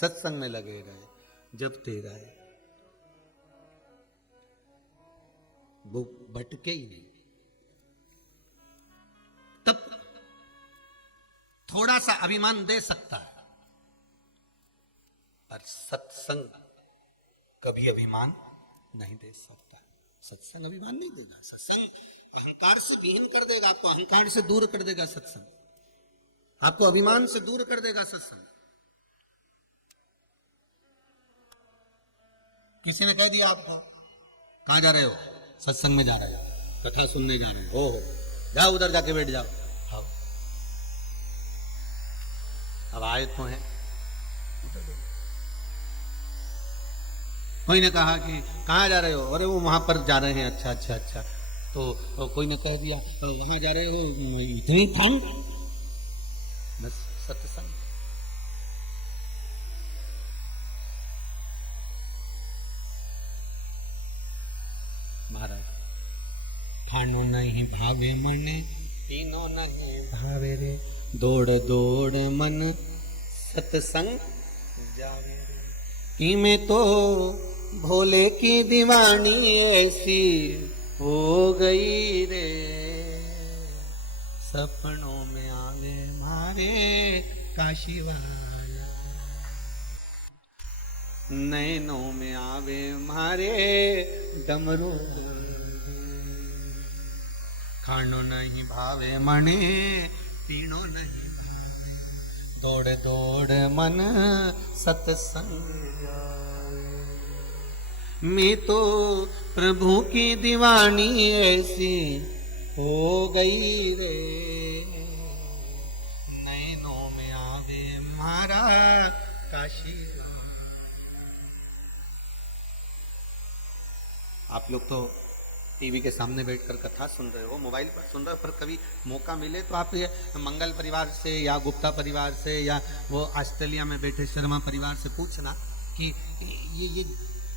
सत्संग में लगे रहे, जपते रहे, वो भटके ही नहीं। तब थोड़ा सा अभिमान दे सकता है, पर सत्संग कभी अभिमान नहीं दे सकता। सत्संग अभिमान नहीं देगा, सत्संग अहंकार से विहीन कर देगा, आपको अहंकार से दूर कर देगा सत्संग, आपको अभिमान से दूर कर देगा सत्संग। किसी ने कह दिया आपको, कहां जा रहे हो? सत्संग में जा रहे हो, कथा सुनने जा रहे हो, जाओ उधर जाके बैठ जाओ। हाँ, अब आए तो हैं। कोई ने कहा कि कहाँ जा रहे हो? अरे वो वहां पर जा रहे हैं। अच्छा अच्छा अच्छा। तो कोई ने कह दिया वहां जा रहे हो, इतनी ठंड। बस सत्संग। महाराज ठानो नहीं भावे मने, तीनों नहीं भावे रे, दौड़ दौड़ मन सत्संग जावे रे। कि मैं तो भोले की दीवानी ऐसी हो गई रे, सपनों में आवे मारे काशी वाला, नैनों में आवे मारे डमरू, खानो नहीं भावे मने, तीनों नहीं, दौड़ दौड़ मन सत्संग। मैं तो प्रभु की दीवानी ऐसी हो गई रे, नैनों में आवे मारा काशी। आप लोग तो टीवी के सामने बैठकर कथा सुन रहे हो, मोबाइल पर सुन रहे हो, पर कभी मौका मिले तो आप ये मंगल परिवार से या गुप्ता परिवार से या वो ऑस्ट्रेलिया में बैठे शर्मा परिवार से पूछना कि ये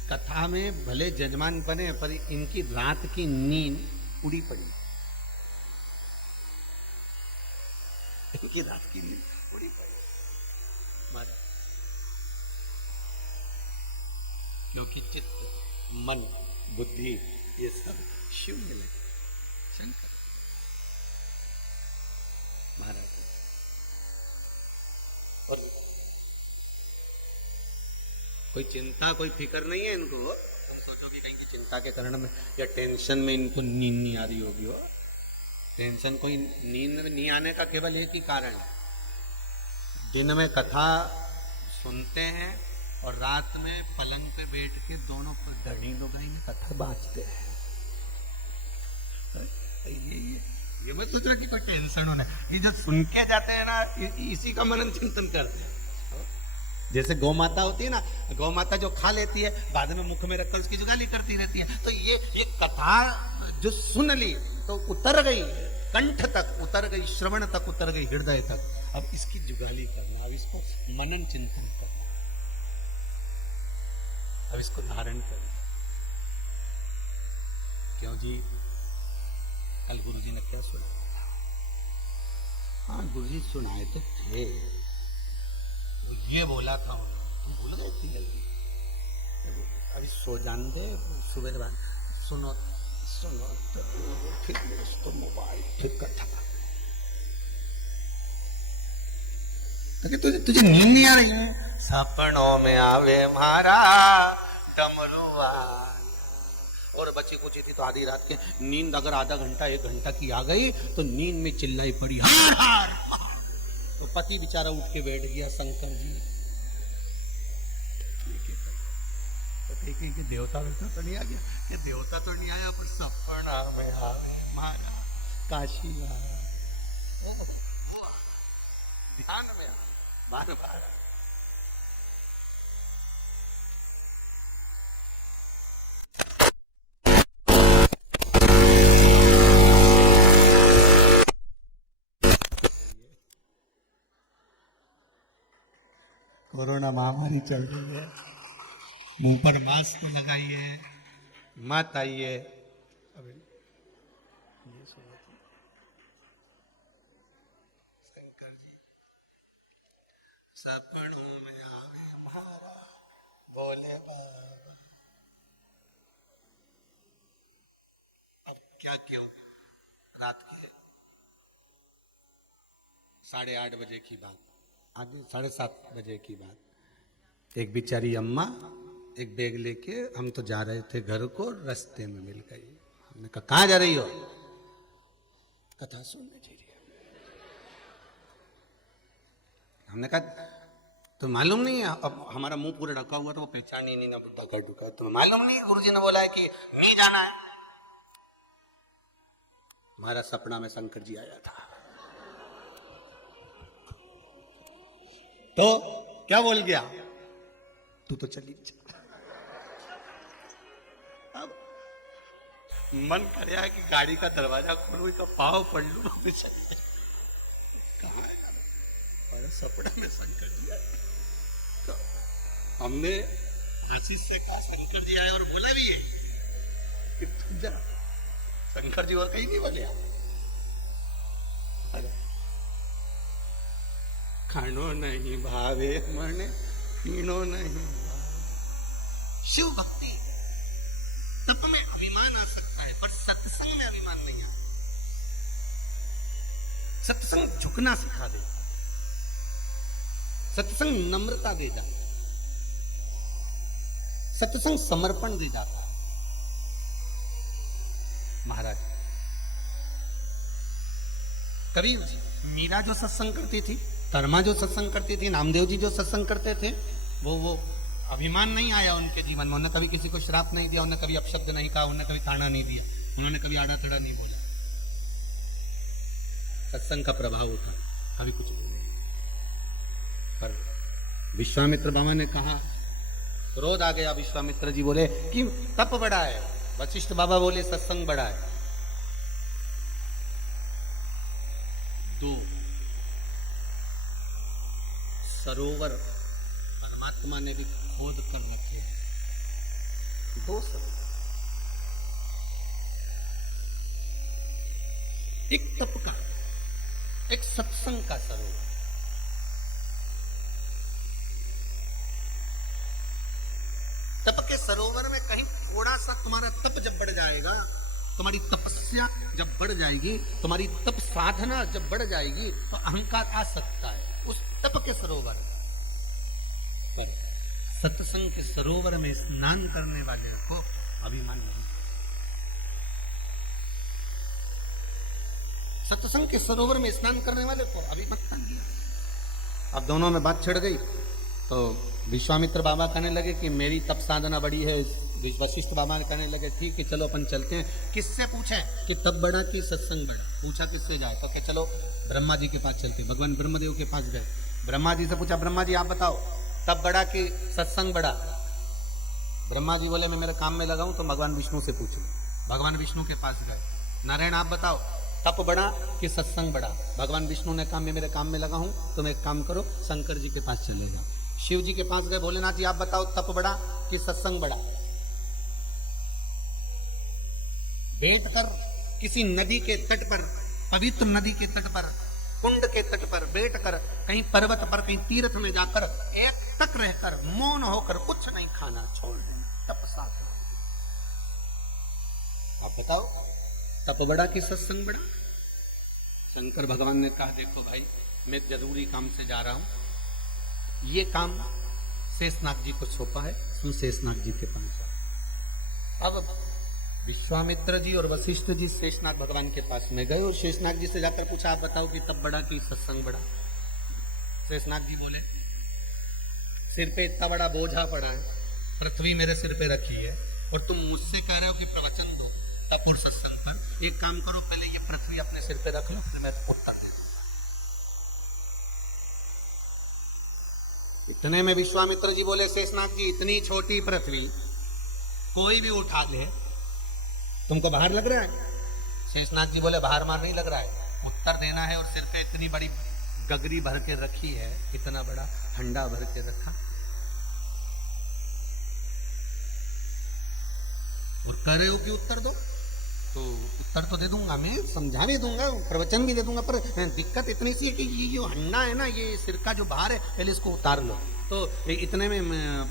कथा में भले जजमान बने, पर इनकी रात की नींद उड़ी पड़ी, इनकी रात की नींद उड़ी पड़ी। क्योंकि चित्त, मन, बुद्धि ये सब शिव में लगे, शंकर महाराज। और कोई चिंता, कोई फिक्र नहीं है इनको। तुम सोचो कि कहीं की चिंता के कारण में या टेंशन में इनको नींद नहीं आ रही होगी। हो टेंशन, कोई नींद में नहीं आने का केवल एक ही कारण है, दिन में कथा सुनते हैं और रात में पलंग पे बैठ के दोनों पर धड़ी लगाएंगे, कथा बांचते हैं। ये मत सोच रहा कि कोई टेंशन होना, ये जब सुन के जाते हैं ना, इसी का मनन चिंतन करते हैं। जैसे गौ माता होती है ना, गौ माता जो खा लेती है बाद में मुख में रखकर उसकी जुगाली करती रहती है। तो ये कथा जो सुन ली तो उतर गई, कंठ तक उतर गई, श्रवण तक उतर गई, हृदय तक। अब इसकी जुगाली करना, अब इसको मनन चिंतन करना, अब इसको धारण करना। क्यों जी? कल गुरुजी ने क्या सुनाया था? हाँ, गुरुजी सुनाए तो थे, वो ये बोला था उन्होंने, तुम भूल गए थे जल्दी। अभी सो जान दे, सुबह बाद सुनो सुनो, फिर उसको मोबाइल फिर कथा। तुझे नींद नहीं आ रही है? सपनों में आवे मारा डमरुआ। और बच्ची कुछ थी तो आधी रात के नींद अगर आधा घंटा 1 घंटा की आ गई तो नींद में चिल्लाई पड़ी, हार हार। तो पति बेचारा उठ के बैठ गया, शंकर जी तो कि देवता तो नहीं आ गया? कि देवता तो नहीं आया, पर सपना में आवे मारा काशी वाला, ध्यान में बार बार। कोरोना महामारी चल रही है, मुंह पर मास्क लगाइए, मत आइए। अभी ये सुनो तो, शंकर जी सपनों में आवे बोले बाबा अब क्या क्यों। रात के 8:30 बजे की बात, आगे 7:30 बजे की बात, एक बेचारी अम्मा एक बैग लेके, हम तो जा रहे थे घर को, रास्ते में मिल गई। हमने कहा कहाँ जा रही हो? कथा सुनने जा रही है। हमने कहा तो मालूम नहीं है, अब हमारा मुंह पूरा ढका हुआ था, वो पहचान ही नहीं ना ढका ढुका, तो मालूम नहीं गुरुजी ने बोला है कि नहीं जाना है। हमारा सपना में शंकर जी आया था। तो क्या बोल गया, तू तो चली जा। अब मन कर कि गाड़ी का दरवाजा खोलो, इसका पाव पड़ लू, कहा है सपना में शंकर जी आए। तो हमने आशीष से कहा शंकर जी आए, और बोला भी है कि तू जा। शंकर जी और कहीं नहीं बोले। खानो नहीं भावे मने, पीनो नहीं। शिव भक्ति तप में अभिमान आ सकता है, पर सत्संग में अभिमान नहीं आता। सत्संग झुकना सिखा दे, सत्संग नम्रता दे जाता, सत्संग समर्पण दे जाता। महाराज कबीर जी, मीरा जो सत्संग करती थी, तरमा जो सत्संग करती थी, नामदेव जी जो सत्संग करते थे, वो अभिमान नहीं आया उनके जीवन में। उन्होंने कभी किसी को श्राप नहीं दिया, उन्होंने कभी अपशब्द नहीं कहा, उन्होंने कभी ताना नहीं दिया, उन्होंने कभी आड़ा तड़ा नहीं बोला। सत्संग का प्रभाव था, कभी कुछ नहीं। पर विश्वामित्र बाबा ने कहा, क्रोध आ गया। विश्वामित्र जी बोले कि तप बड़ा है, वशिष्ठ बाबा बोले सत्संग बड़ा है। दो सरोवर परमात्मा ने भी खोद कर रखे हैं, 2 सरोवर, एक तप का, एक सत्संग का सरोवर। तप के सरोवर में कहीं थोड़ा सा तुम्हारा तप जब बढ़ जाएगा, तुम्हारी तपस्या जब बढ़ जाएगी, तुम्हारी तप साधना जब बढ़ जाएगी, तो अहंकार आ सकता है उस तप के सरोवर। पर सत्संग के सरोवर में स्नान करने वाले को अभिमान नहीं। सत्संग के सरोवर में स्नान करने वाले को अभिमान नहीं। अब दोनों में बात छिड़ गई, तो विश्वामित्र बाबा कहने लगे कि मेरी तप साधना बड़ी है। वशिष्ठ बाबा ने कहने लगे ठीक है चलो अपन चलते हैं। किससे पूछे कि तप बड़ा कि सत्संग बड़ा? पूछा किससे जाए? तो क्या चलो ब्रह्मा जी के पास चलते। भगवान ब्रह्मदेव के पास गए, ब्रह्मा जी से पूछा ब्रह्मा जी आप बताओ तप बड़ा कि सत्संग बड़ा? ब्रह्मा जी बोले मैं मेरे काम में लगा हूं, तो भगवान विष्णु से पूछ लो। भगवान विष्णु के पास गए, नारायण आप बताओ तप बड़ा कि सत्संग बड़ा? भगवान विष्णु ने कहा मैं मेरे काम में लगा हूं, तुम एक काम करो शंकर जी के पास चले जाओ। शिव जी के पास गए, भोलेनाथ जी आप बताओ तप बड़ा कि सत्संग बड़ा? बैठकर किसी नदी के तट पर, पवित्र नदी के तट पर, कुंड के तट पर बैठकर, कहीं पर्वत पर, कहीं तीर्थ में जाकर एक तक रहकर मौन होकर कुछ नहीं खाना छोड़ तप साधना। आप बताओ तप बड़ा कि सत्संग बड़ा? शंकर भगवान ने कहा देखो भाई मैं जरूरी काम से जा रहा हूं, ये काम शेषनाग जी को सौंपा है, तुम शेषनाग जी के पास जाओ। अब विश्वामित्र जी और वशिष्ठ जी शेषनाग भगवान के पास में गए और शेषनाग जी से जाकर पूछा आप बताओ कि तप बड़ा कि सत्संग बड़ा? शेषनाग जी बोले सिर पे इतना बड़ा बोझा पड़ा है, पृथ्वी मेरे सिर पे रखी है और तुम मुझसे कह रहे हो कि प्रवचन दो तप और सत्संग पर। एक काम करो पहले ये पृथ्वी अपने सिर पे रख लो, फिर मैं उत्तर दे। इतने में विश्वामित्र जी बोले शेषनाग जी इतनी छोटी पृथ्वी कोई भी उठा ले, तुमको बाहर लग रहा है? शेषनाग जी बोले बाहर मार नहीं लग रहा है, उत्तर देना है और सिर पे इतनी बड़ी गगरी भर के रखी है, इतना बड़ा हंडा भर के रखा और कह रहे हो कि उत्तर दो, तो उत्तर तो दे दूंगा, मैं समझा भी दूंगा, प्रवचन भी दे दूंगा, पर दिक्कत इतनी सी है कि ये जो हंडा है ना, ये सिर का जो बाहर है, पहले इसको उतार लो। तो इतने में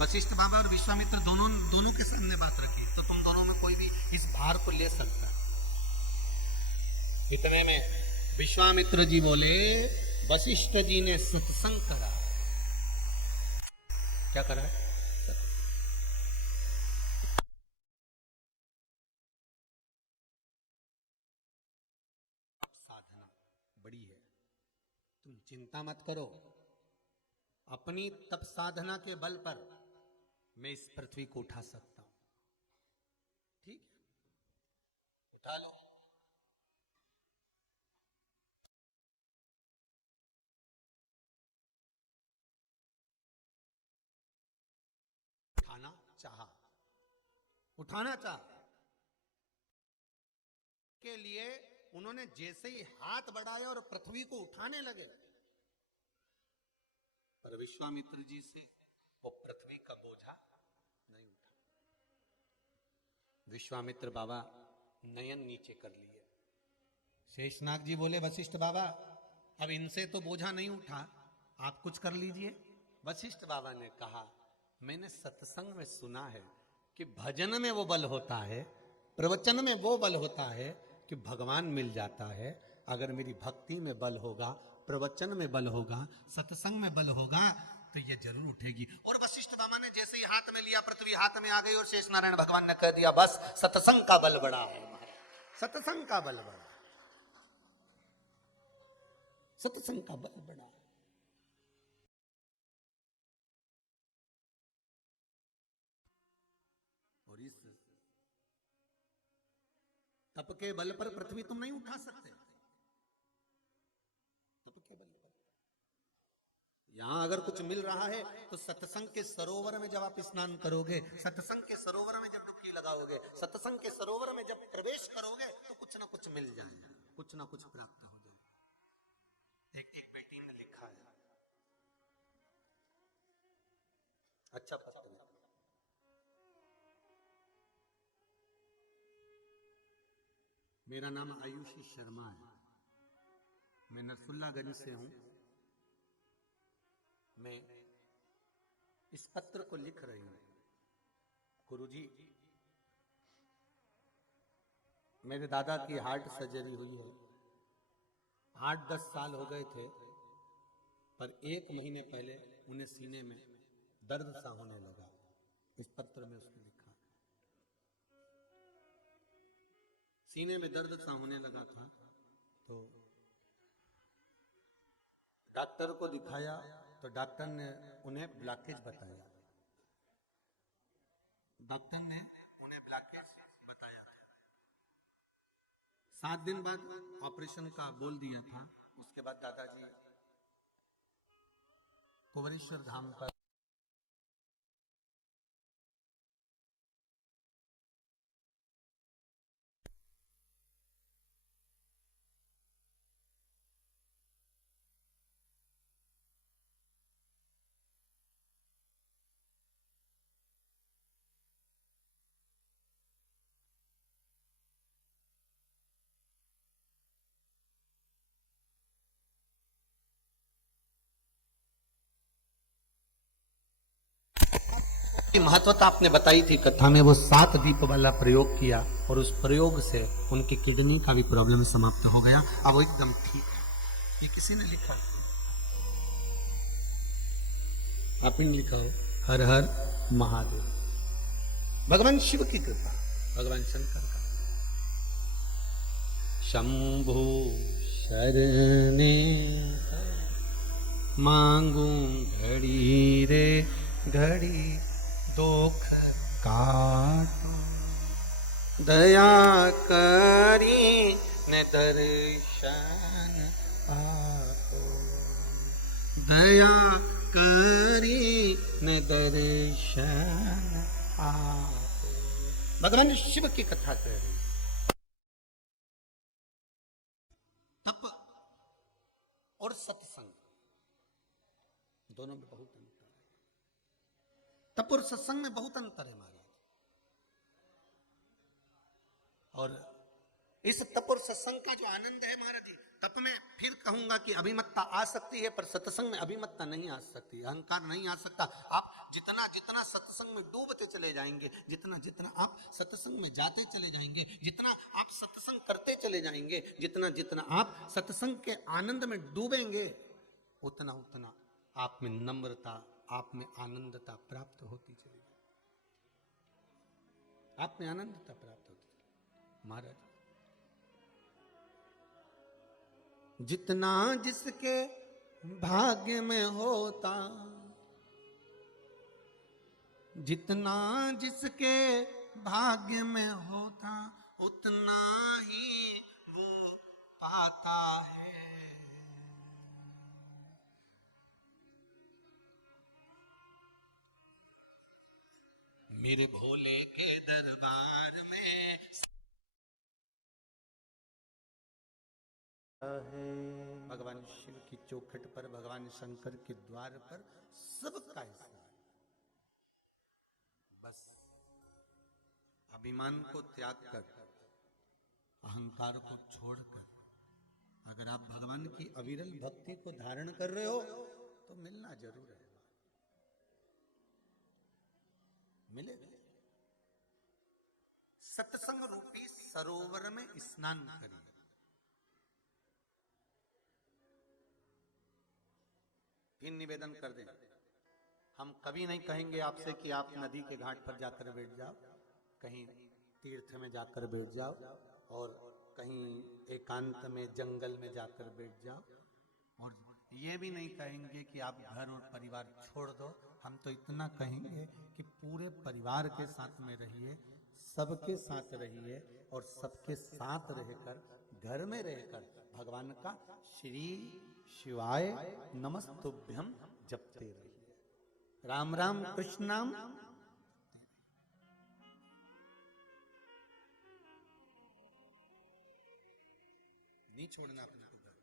वशिष्ठ बाबा और विश्वामित्र दोनों के सामने बात रखी, तो तुम दोनों में कोई भी इस भार को ले सकता है। इतने में विश्वामित्र जी बोले, वशिष्ठ जी ने सत्संग करा। क्या करा? साधना बड़ी है, तुम चिंता मत करो। अपनी तप साधना के बल पर मैं इस पृथ्वी को उठा सकता हूं। ठीक है, उठा लो। उठाना चाहा, उठाना चाहा के लिए उन्होंने जैसे ही हाथ बढ़ाया और पृथ्वी को उठाने लगे, पर विश्वामित्र जी से वो पृथ्वी का बोझा नहीं उठा। विश्वामित्र बाबा नयन नीचे कर लिए। शेषनाग जी बोले, वशिष्ठ बाबा अब इनसे तो बोझा नहीं उठा, आप कुछ कर लीजिए। वशिष्ठ बाबा ने कहा, मैंने सत्संग में सुना है कि भजन में वो बल होता है, प्रवचन में वो बल होता है कि भगवान मिल जाता है। अगर मेरी भक्ति में बल होगा, प्रवचन में बल होगा, सत्संग में बल होगा, तो ये जरूर उठेगी। और वशिष्ठ बाबा ने जैसे ही हाथ में लिया, पृथ्वी हाथ में आ गई और शेष नारायण भगवान ने कह दिया, बस सत्संग का बल बड़ा है, सत्संग का बल बड़ा, सत्संग का बल बड़ा। और इस तप के बल पर पृथ्वी तुम नहीं उठा सकते। तप के बल पर यहां अगर कुछ मिल रहा है तो सत्संग के सरोवर में जब आप स्नान करोगे, सत्संग के सरोवर में जब डुबकी लगाओगे, सत्संग के सरोवर में जब प्रवेश करोगे, तो कुछ ना कुछ मिल जाएगा, कुछ ना कुछ प्राप्त हो जाएगा। एक बेटी ने लिखा है, अच्छा पत्र है। मेरा नाम आयुषी शर्मा है, मैं नरसुल्लागंज से हूं। मैं इस पत्र को लिख रही हूं, गुरुजी मेरे दादा की हार्ट सर्जरी हुई है, 8-10 साल हो गए थे, पर 1 महीने पहले उन्हें सीने में दर्द सा होने लगा। इस पत्र में उसने लिखा, सीने में दर्द सा होने लगा था, तो डॉक्टर को दिखाया, तो डॉक्टर ने उन्हें ब्लॉकेज बताया। डॉक्टर ने उन्हें ब्लॉकेज बताया। 7 दिन बाद ऑपरेशन का बोल दिया था। उसके बाद दादाजी कुंवरेश्वर धाम पर महत्वता आपने बताई थी कथा में, वो 7 दीप वाला प्रयोग किया और उस प्रयोग से उनकी किडनी का भी प्रॉब्लम समाप्त हो गया। अब वो एकदम ठीक है। ये किसी ने लिखा, आपने लिखा हो, हर हर महादेव। भगवान शिव की कृपा, भगवान शंकर का। शंभु शरणे मांगू घड़ी रे घड़ी, दुख काटो दया करी ने दर्शन आपो, दया करी ने दर्शन आपो। भगवान शिव की कथा कह रही। तप और सत्संग दोनों में बहुत अंतर है। तप और सत्संग में बहुत अंतर है महाराज। और इस तप और सत्संग का जो आनंद है महाराज जी, तब मैं फिर कहूंगा कि अभिमत्ता आ सकती है, पर सत्संग में अभिमत्ता नहीं आ सकती, अहंकार नहीं आ सकता। आप जितना जितना सत्संग में डूबते चले जाएंगे, जितना जितना आप सत्संग में जाते चले जाएंगे, जितना आप सत्संग करते चले जाएंगे, जितना जितना आप सत्संग के आनंद में डूबेंगे, उतना उतना आप में नम्रता, आप में आनंदता प्राप्त होती चलेगी, आप में आनंदता प्राप्त होती चलेगी। महाराज, जितना जिसके भाग्य में होता, जितना जिसके भाग्य में होता, उतना ही वो पाता है। मेरे भोले के दरबार में भगवान शिव की चौखट पर, भगवान शंकर के द्वार पर सबका हिस्सा है। बस अभिमान को त्याग कर, अहंकार को छोड़कर, अगर आप भगवान की अविरल भक्ति को धारण कर रहे हो तो मिलना जरूर है, मिलेगा। सत्संग रूपी सरोवर में स्नान करिए। फिर निवेदन कर दें, हम कभी नहीं कहेंगे आपसे कि आप नदी के घाट पर जाकर बैठ जाओ, कहीं तीर्थ में जाकर बैठ जाओ, और कहीं एकांत में जंगल में जाकर बैठ जाओ, और ये भी नहीं कहेंगे कि आप घर और परिवार छोड़ दो। हम तो इतना कहेंगे कि पूरे परिवार के साथ में रहिए, सबके साथ रहिए, और सबके साथ रहकर, घर में रहकर भगवान का श्री शिवाय नमस्तुभ्यम जपते रहिए। राम राम कृष्ण नाम। नहीं छोड़ना अपने को घर,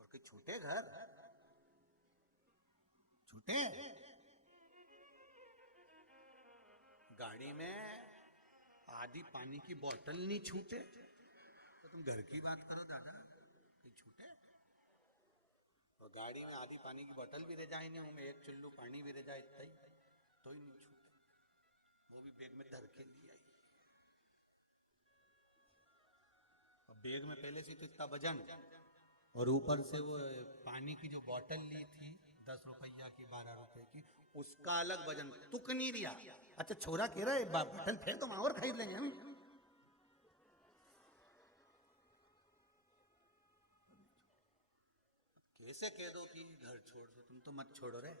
और कोई छूटे घर, छूटे गाड़ी में आधी पानी की बोतल नहीं छूटे तो तुम घर की बात करो दादा, कोई छूटे? और गाड़ी में आधी पानी की बोतल भी रह जाए, नहीं में एक चुल्लू पानी भी रह जाए, इतना ही तो ही नहीं छूटे, वो भी बैग में धर के लिए आई। और बैग में पहले से तो इतना वजन, और ऊपर से वो पानी की जो बोतल ली थी 10 रुपया की, 12 रुपए की, उसका अलग वजन, तुक नहीं रिया। अच्छा छोरा कह रहा है बोतल फेर तो और खरीद लेंगे हम। कैसे कह दो कि घर छोड़ दो? तुम तो मत छोड़ो रे,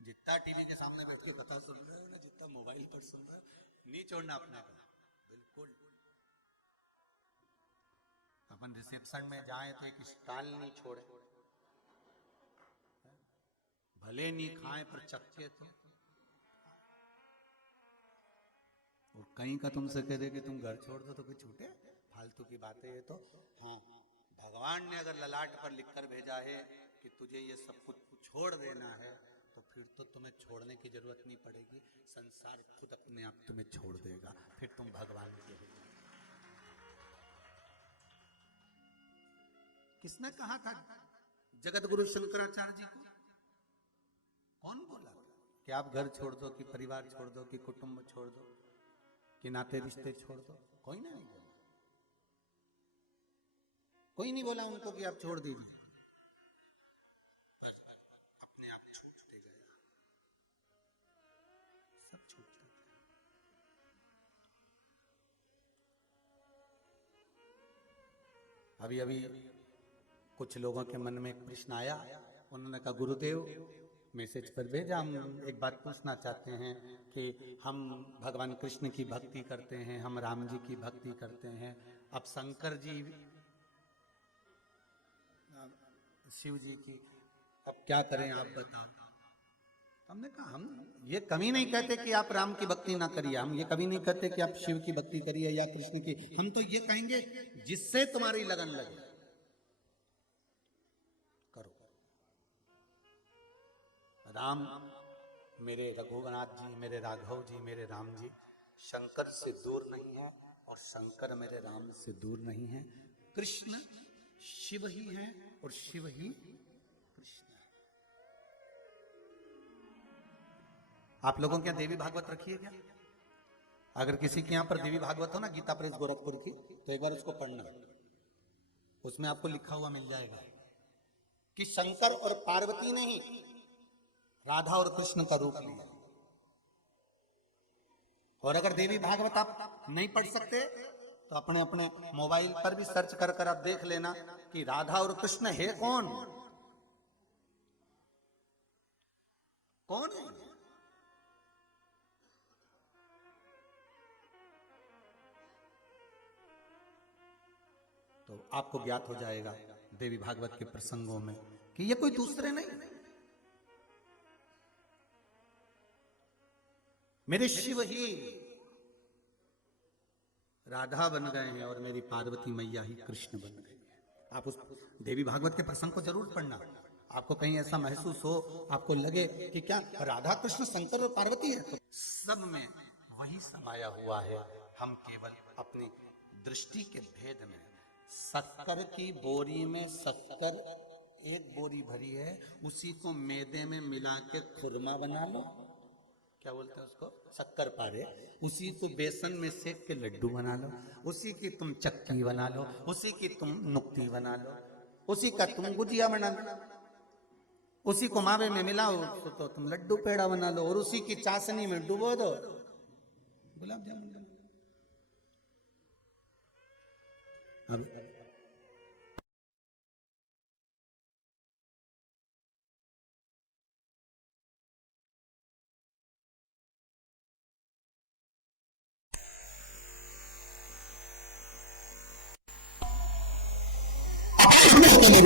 जितना टीवी के सामने बैठ के कथा सुन रहे हो ना, जितना मोबाइल पर सुन रहे हो, नहीं छोड़ना अपने को बिल्कुल। अपन रिसेप्शन में जाए तो एक स्टाल नहीं छोड़े, भले नहीं खाए पर चक्के तो। और कहीं का तुमसे कह दे कि तुम घर छोड़ दो तो कुछ छूटे? फालतू की बातें है। तो हाँ, भगवान ने अगर ललाट पर लिखकर भेजा है कि तुझे ये सब कुछ छोड़ देना है, तो फिर तो तुम्हें छोड़ने की जरूरत नहीं पड़ेगी, संसार खुद अपने आप तुम्हें छोड़ देगा, फिर तुम भगवान के हो। किसने कहा था जगत गुरु शंकराचार्य जी को? कौन बोला कि आप घर छोड़ दो, कि परिवार छोड़ दो, कि कुटुंब छोड़ दो, कि नाते रिश्ते छोड़ दो? कोई नहीं बोला, कोई नहीं बोला उनको कि आप छोड़ दीजिए, अपने आप छूटते गए, सब छूटते गए। अभी अभी कुछ लोगों के मन में एक प्रश्न आया, उन्होंने कहा गुरुदेव मैसेज पर भेजा, हम एक बात पूछना चाहते हैं कि हम भगवान कृष्ण की भक्ति करते हैं, हम राम जी की भक्ति करते हैं, अब शंकर जी, शिव जी की, अब क्या करें आप बताओ। हमने कहा हम ये कभी नहीं कहते कि आप राम की भक्ति ना करिए, हम ये कभी नहीं कहते कि आप शिव की भक्ति करिए या कृष्ण की, हम तो ये कहेंगे जिससे तुम्हारी लगन लगे करो। राम मेरे रघुनाथ जी, मेरे राघव जी, मेरे राम जी शंकर से दूर नहीं है, और शंकर मेरे राम से दूर नहीं है। कृष्ण शिव ही है और शिव ही कृष्ण है। आप लोगों के यहाँ देवी भागवत रखी है क्या? अगर किसी के यहाँ पर देवी भागवत हो ना, गीता प्रेस गोरखपुर की, तो एक बार उसको पढ़ना, उसमें आपको लिखा हुआ मिल जाएगा कि शंकर और पार्वती ने ही राधा और कृष्ण का रूप लिया। और अगर देवी भागवत आप नहीं पढ़ सकते तो अपने अपने मोबाइल पर भी सर्च कर कर आप देख लेना कि राधा और कृष्ण है कौन कौन है। तो आपको ज्ञात हो जाएगा देवी भागवत के प्रसंगों में कि ये कोई दूसरे नहीं, मेरे शिव ही राधा बन गए हैं और मेरी पार्वती मैया ही कृष्ण बन गई है। आप उस देवी भागवत के प्रसंग को जरूर पढ़ना। आपको कहीं ऐसा महसूस हो, आपको लगे कि क्या राधा कृष्ण शंकर और पार्वती है, तो सब में वही समाया हुआ है। हम केवल अपनी दृष्टि के भेद में, शक्कर की बोरी में शक्कर एक बोरी भरी है, उसी को मैदे में मिला के खुरमा बना लो, क्या बोलते हैं उसको, शक्कर पारे, उसी को बेसन में सेक के लड्डू बना लो, उसी की तुम चक्की बना लो, उसी की तुम नुक्ती बना लो, उसी का तुम गुजिया बना लो, उसी को मावे में मिलाओ तो तुम लड्डू पेड़ा बना लो, और उसी की चाशनी में डुबो दो गुलाब जामुन बना लो। अब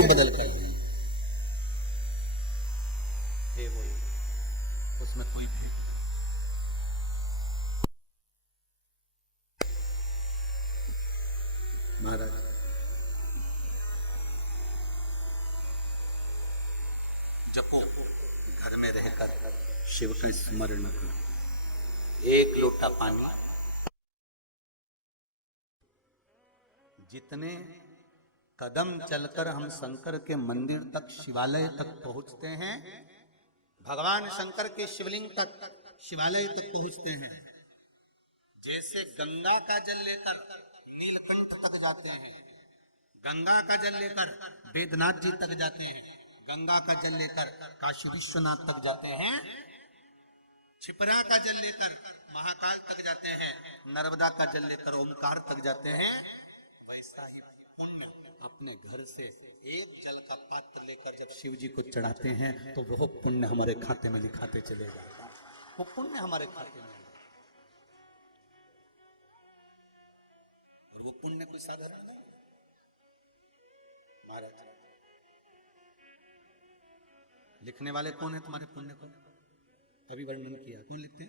बदल कर उसमें कोई नहीं। महाराज जपो, घर में रहकर शिव का स्मरण करो, एक लोटा पानी, जितने कदम चलकर हम शंकर के मंदिर तक, शिवालय तक पहुंचते हैं, भगवान शंकर के शिवलिंग तक, शिवालय तक पहुंचते हैं, जैसे गंगा का जल लेकर नीलकंठ तक जाते हैं, गंगा का जल लेकर वेदनाथ जी तक जाते हैं, गंगा का जल लेकर काशी विश्वनाथ तक जाते हैं, छिपरा का जल लेकर महाकाल तक जाते हैं, नर्मदा का जल लेकर ओमकार तक जाते हैं, वैसा ही पुण्य अपने घर से एक जल का पात्र लेकर जब शिव जी को चढ़ाते हैं तो वो पुण्य हमारे खाते में लिखाते चले जाएगा, वो पुण्य हमारे खाते में। और वो पुण्य कोई साधारण नहीं। महाराज लिखने वाले कौन है तुम्हारे पुण्य को? अभी वर्णन किया, कौन लिखते?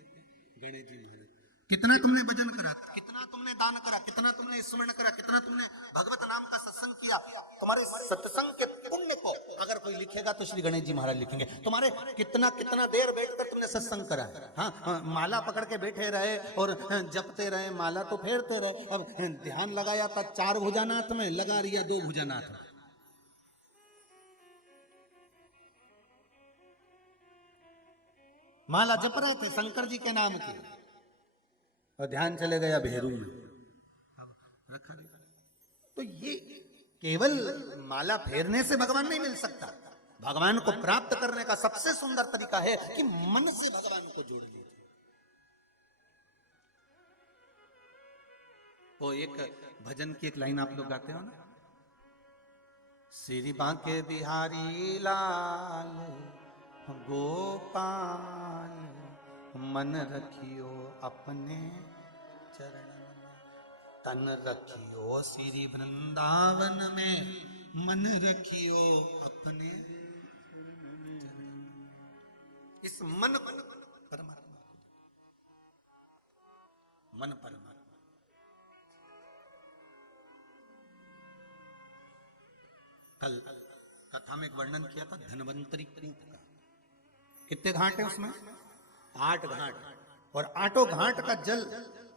गणेश जी महाराज। कितना तुमने भजन करा, कितना तुमने दान करा, कितना तुमने स्मरण करा, कितना तुमने भगवत नाम का सत्संग किया, तुम्हारे सत्संग के पुण्य को अगर कोई लिखेगा तो श्री गणेश जी महाराज लिखेंगे। तुम्हारे कितना कितना देर बैठकर तुमने सत्संग करा, हाँ, माला पकड़ के बैठे रहे और जपते रहे, माला तो फेरते रहे, अब ध्यान लगाया था 4 भुजानाथ में, लगा रिया 2 भुजानाथ में, माला जप रहे थे शंकर जी के नाम की, और ध्यान चले गया भेरू में, रखा नहीं। तो ये केवल माला फेरने से भगवान नहीं मिल सकता। भगवान को प्राप्त करने का सबसे सुंदर तरीका है कि मन से भगवान को जोड़ लीजिए। वो एक भजन की एक लाइन आप लोग गाते हो ना, श्री बांके बिहारी लाल गोपाल मन रखियो अपने चरण में, तन रखियो श्री वृंदावन में, मन रखियो अपने चरण। इस मन परमात्मा, मन परमात्मा। कल कथा में एक वर्णन किया था धन्वंतरी कूप का। कितने घाट है उसमें? 8 घाट। और आटो घाट का जल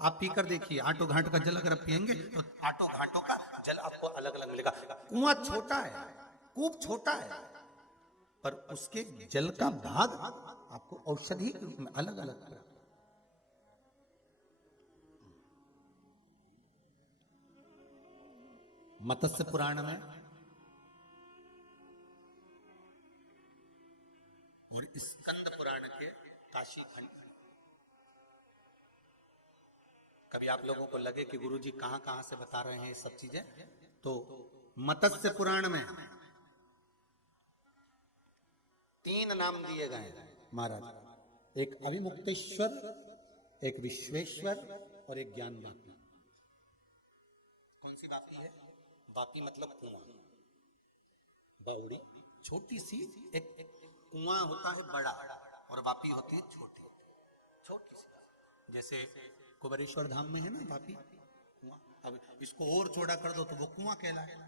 आप पीकर देखिए, आटो घाट का जल अगर आप पियेंगे तो आटो घाटों का जल आपको अलग अलग मिलेगा। कुआं छोटा है, कूप छोटा है, पर उसके जल का भाग आपको औषधि के रूप में अलग अलग है। मत्स्य पुराण में और स्कंद पुराण के काशी खंड, कभी आप लोगों को लगे कि गुरुजी कहां कहां से बता रहे हैं ये सब चीजें, तो मत्स्य पुराण में 3 नाम दिए गए महाराज, एक अभिमुक्तेश्वर, एक विश्वेश्वर और एक ज्ञान वापी। कौन सी वापी है? वापी मतलब कुआं, बावड़ी छोटी सी, एक कुआं होता है बड़ा और वापी होती है छोटी छोटी सी। जैसे कुबेरेश्वर धाम में है ना वापी कुआं, अब इसको और चौड़ा कर दो तो वो कुआं कहलाएगा,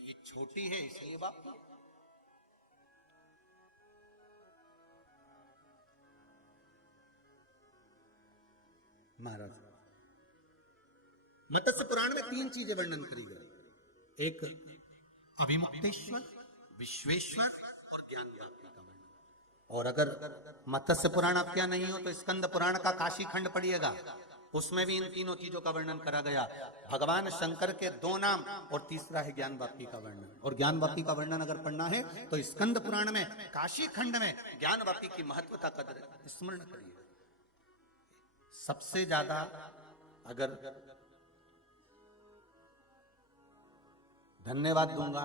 ये छोटी है इसलिए वापी। महाराज मत्स्य पुराण में 3 चीजें वर्णन करी गई, एक अभिमुक्तेश्वर, विश्वेश्वर और ज्ञान वापी का वर्णन। और अगर मत्स्य पुराण आप क्या नहीं हो तो स्कंद पुराण का काशी खंड पढ़िएगा, उसमें भी इन तीनों चीजों का वर्णन करा गया। भगवान शंकर के 2 नाम और तीसरा है ज्ञान वापी का वर्णन। और ज्ञान वापी का वर्णन अगर पढ़ना है तो स्कंद पुराण में काशी खंड में ज्ञान वापी की महत्वता का स्मरण करिए। सबसे ज्यादा अगर धन्यवाद दूंगा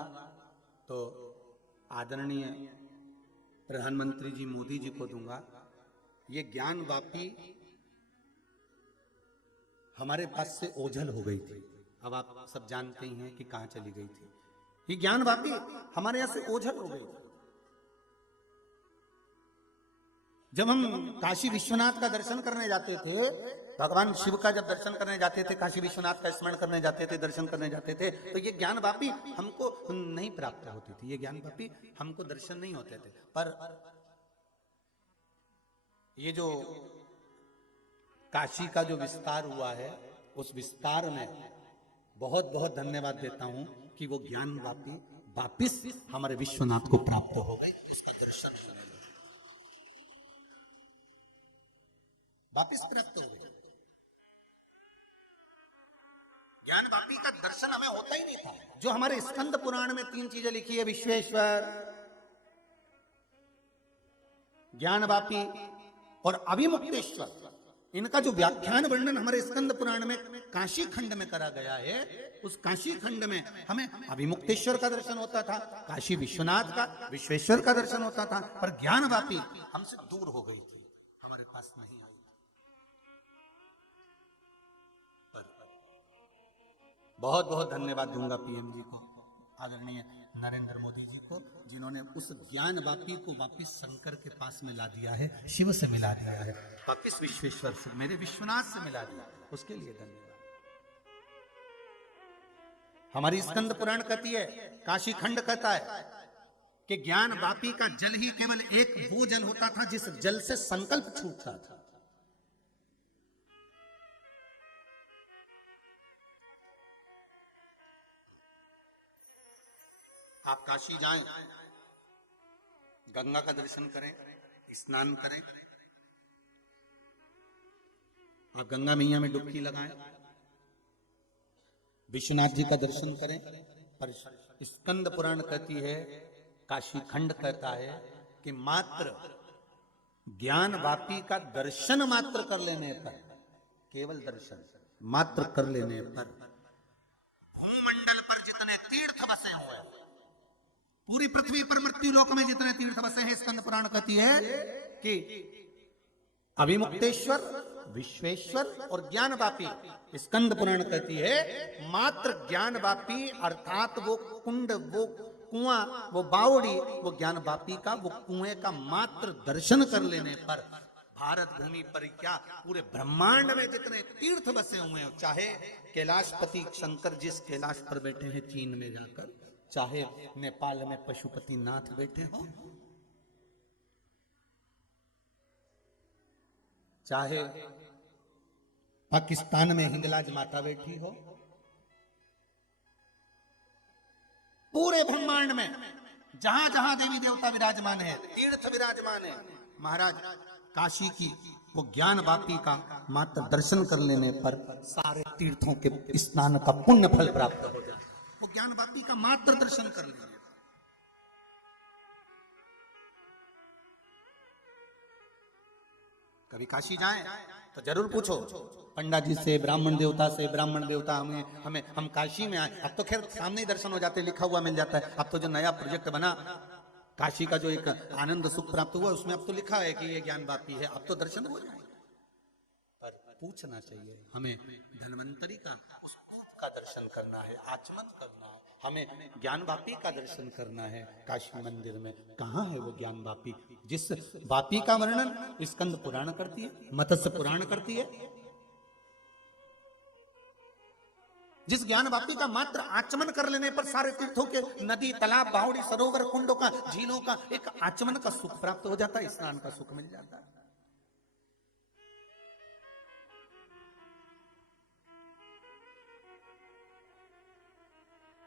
तो आदरणीय प्रधानमंत्री जी मोदी जी को दूंगा। ये ज्ञान वापी हमारे पास से ओझल हो गई थी, अब आप सब जानते ही हैं कि कहां चली गई थी। ये ज्ञान वापी हमारे यहां से ओझल हो गई थी। जब हम काशी विश्वनाथ का दर्शन करने जाते थे, भगवान शिव का जब दर्शन करने जाते थे, काशी विश्वनाथ का स्मरण करने जाते थे, दर्शन करने जाते थे, तो ये ज्ञान वापी हमको नहीं प्राप्त होती थी, ये ज्ञान वापी हमको दर्शन नहीं होते थे। पर ये जो काशी का जो विस्तार हुआ है, उस विस्तार में बहुत बहुत धन्यवाद देता हूं कि वो ज्ञान वापी वापिस हमारे विश्वनाथ को प्राप्त हो गई, उसका दर्शन वापिस प्राप्त हो गया। ज्ञान वापी का दर्शन हमें होता ही नहीं था। जो हमारे स्कंद पुराण में 3 चीजें लिखी है, विश्वेश्वर, ज्ञान वापी और अभिमुक्तेश्वर, इनका जो व्याख्यान वर्णन हमारे स्कंद पुराण में काशी खंड में करा गया है, उस काशी खंड में हमें अभिमुक्तेश्वर का दर्शन होता था, काशी विश्वनाथ का, विश्वेश्वर का दर्शन होता था, पर ज्ञान वापी हमसे दूर हो गई थी, हमारे पास नहीं आई। बहुत बहुत धन्यवाद दूंगा पीएम जी को, आदरणीय नरेंद्र मोदी जी को, जिन्होंने उस ज्ञान वापी को वापिस शंकर के पास में ला दिया है, शिव से मिला दिया है, वापिस विश्वेश्वर से, मेरे विश्वनाथ से मिला दिया, उसके लिए धन्यवाद। हमारी स्कंद पुराण कहती है, काशी खंड कहता है कि ज्ञान वापी का जल ही केवल एक वो जल होता था जिस जल से संकल्प छूटता था। आप काशी जाएं, गंगा का दर्शन करें, स्नान करें, आप गंगा मैया में डुबकी लगाएं, विश्वनाथ जी का दर्शन करें, पर स्कंद पुराण कहती है, काशी खंड कहता है कि मात्र ज्ञान वापी का दर्शन मात्र कर लेने पर, केवल दर्शन मात्र कर लेने पर, भूमंडल पर जितने तीर्थ बसे हुए, पूरी पृथ्वी पर मृत्यु लोक में जितने तीर्थ बसे हैं, स्कंद पुराण कहती है कि अभिमुक्तेश्वर, विश्वेश्वर और ज्ञान वापी, स्कंद पुराण कहती है मात्र ज्ञान वापी अर्थात वो कुंड, वो कुआं, वो बावड़ी, वो ज्ञान वापी का, वो कुएं का मात्र दर्शन कर लेने पर भारत भूमि पर क्या पूरे ब्रह्मांड में जितने तीर्थ बसे हुए हैं, चाहे कैलाशपति शंकर जिस कैलाश पर बैठे हैं चीन में जाकर, चाहे नेपाल में पशुपति नाथ बैठे हो, चाहे पाकिस्तान में हिंगलाज माता बैठी हो, पूरे ब्रह्मांड में जहां जहां देवी देवता विराजमान है, तीर्थ विराजमान है, महाराज काशी की वो ज्ञान वापी का मात्र दर्शन कर लेने पर सारे तीर्थों के स्नान का पुण्य फल प्राप्त हो जाए। वो ज्ञान वापी का मात्र दर्शन कर लेने। कभी काशी जाएं तो जरूर पूछो पंडा जी से, ब्राह्मण देवता से, ब्राह्मण देवता हम काशी में आए। अब तो खैर सामने ही दर्शन हो जाते, लिखा हुआ मिल जाता है। अब तो जो नया प्रोजेक्ट बना काशी का, जो एक आनंद सुख प्राप्त हुआ, उसमें अब तो लिखा है कि ये ज्ञान वापी है, अब तो दर्शन हो जाए। पर पूछना चाहिए, हमें धन्वंतरी का उस रूप का दर्शन करना है, आचमन करना है, हमें ज्ञान वापी का दर्शन करना है। काशी मंदिर में कहाँ है वो ज्ञान वापी, जिस वापी का वर्णन स्कंद पुराण करती है, मत्स्य पुराण करती है, जिस ज्ञान वापी का मात्र आचमन कर लेने पर सारे तीर्थों के नदी, तालाब, बावड़ी, सरोवर, कुंडों का, झीलों का एक आचमन का सुख प्राप्त हो जाता है, स्नान का सुख मिल जाता है।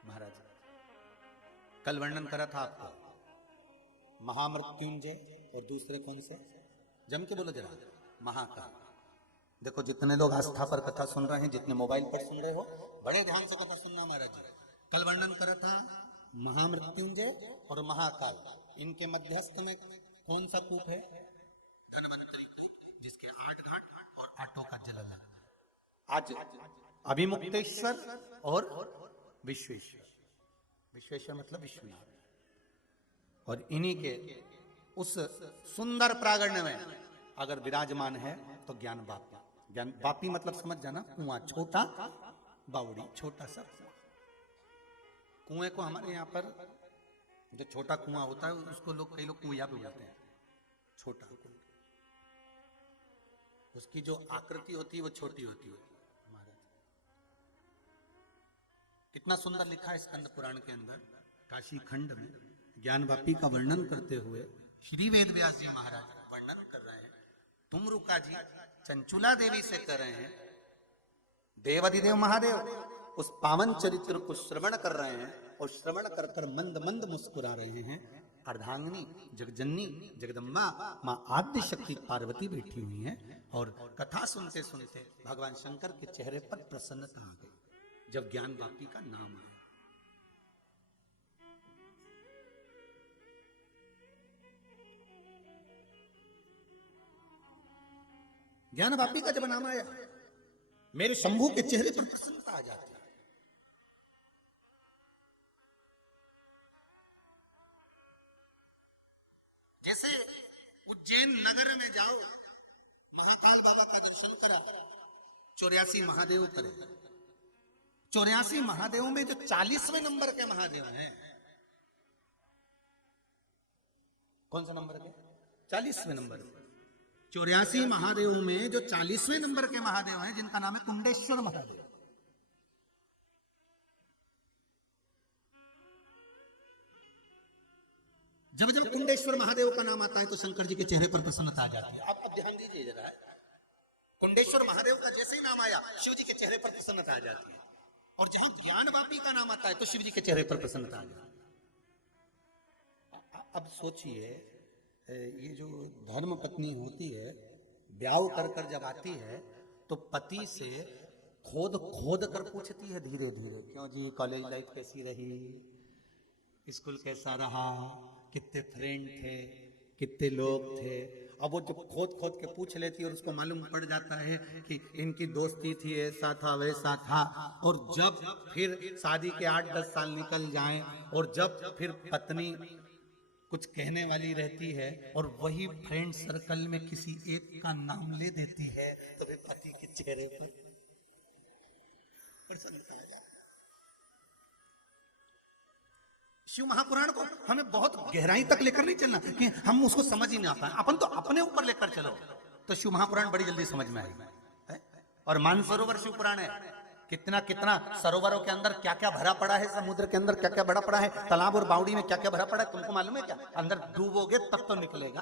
महाराज कल वर्णन करा था आपको महामृत्युंजय और दूसरे कौन से, जम के बोलो जरा, महाकाल। देखो जितने लोग आस्था पर कथा सुन रहे हैं, जितने मोबाइल पर सुन रहे हो, बड़े ध्यान से कथा सुनना। महाराज कल वर्णन करा था महामृत्युंजय और महाकाल, इनके मध्यस्थ में कौन सा कूप है, धन्वंतरी कूप, जिसके 8 घाट और 8 का जल। आज अभिमुक्तेश्वर और विश्वेश्वर, विश्वेश्वर मतलब विश्वनाथ, और इन्हीं के उस सुंदर प्रांगण में अगर विराजमान है तो ज्ञान वापी। ज्ञान वापी मतलब समझ जाना, कुआं, छोटा बावड़ी, छोटा सा कुएं को हमारे यहाँ पर जो छोटा कुआं होता है उसको लोग, कई लोग कुइया भी बोलते हैं, छोटा। उसकी जो आकृति होती है वो छोटी होती है। कितना सुंदर लिखा है स्कंद पुराण के अंदर, काशी खंड में ज्ञान वापी का वर्णन करते हुए श्री वेद व्यास जी महाराज वर्णन कर रहे हैं। तुम रुका जी चंचुला देवी से कर रहे हैं, देवाधिदेव महादेव उस पावन चरित्र को श्रवण कर रहे हैं, और श्रवण कर कर मंद मंद मुस्कुरा रहे हैं। अर्धांगिनी, जगजननी, जगदम्बा, माँ आद्य शक्ति पार्वती बैठी हुई हैं, और कथा सुनते सुनते भगवान शंकर के चेहरे पर प्रसन्नता आ गई जब ज्ञान वापी का नाम आया। ज्ञान वापी का जब नाम आया, मेरे शंभू के चेहरे पर प्रसन्नता आ जाती है। जैसे उज्जैन नगर में जाओ, महाकाल बाबा का दर्शन करा, 84 महादेव करे। 84 महादेवों में जो 40वें नंबर के महादेव हैं, कौन सा नंबर के? 40वें नंबर। 84 महादेवों में जो 40वें नंबर के महादेव हैं, जिनका नाम है कुंडेश्वर महादेव। जब जब कुंडेश्वर महादेव का नाम आता है तो शंकर जी के चेहरे पर प्रसन्नता आ जाती है। आप ध्यान दीजिए जरा, कुंडेश्वर महादेव का जैसे ही नाम आया शिव जी के चेहरे पर प्रसन्नता आ जाती है, और जहां ज्ञान वापी का नाम आता है तो शिव जी के चेहरे पर प्रसन्नता आ जाती है। अब सोचिए, ये जो धर्म पत्नी होती है, ब्याह कर कर जब आती है तो पति से खोद खोद कर पूछती है धीरे धीरे, क्यों जी कॉलेज लाइफ कैसी रही, स्कूल कैसा रहा, कितने फ्रेंड थे, कितने लोग थे। अब वो जब खोद खोद के पूछ लेती है और उसको मालूम पड़ जाता है कि इनकी दोस्ती थी, ऐसा था वैसा था, और जब फिर शादी के 8-10 साल निकल जाएं और जब फिर पत्नी कुछ कहने वाली रहती है और वही फ्रेंड सर्कल में किसी एक का नाम ले देती है, तो फिर पति के चेहरे पर प्रसन्नता आ जाए। शिव महापुराण को हमें बहुत गहराई तक लेकर नहीं चलना कि हम उसको समझ ही नहीं आता, अपन तो अपने ऊपर लेकर चलो तो शिव महापुराण बड़ी जल्दी समझ में आएगी। और मानसरोवर शिव पुराण है, कितना कितना सरोवरों के अंदर क्या क्या भरा पड़ा है, समुद्र के अंदर क्या क्या भरा पड़ा है, तालाब और बावड़ी में क्या क्या भरा पड़ा है, तुमको मालूम है क्या? अंदर डूबोगे तब तो निकलेगा।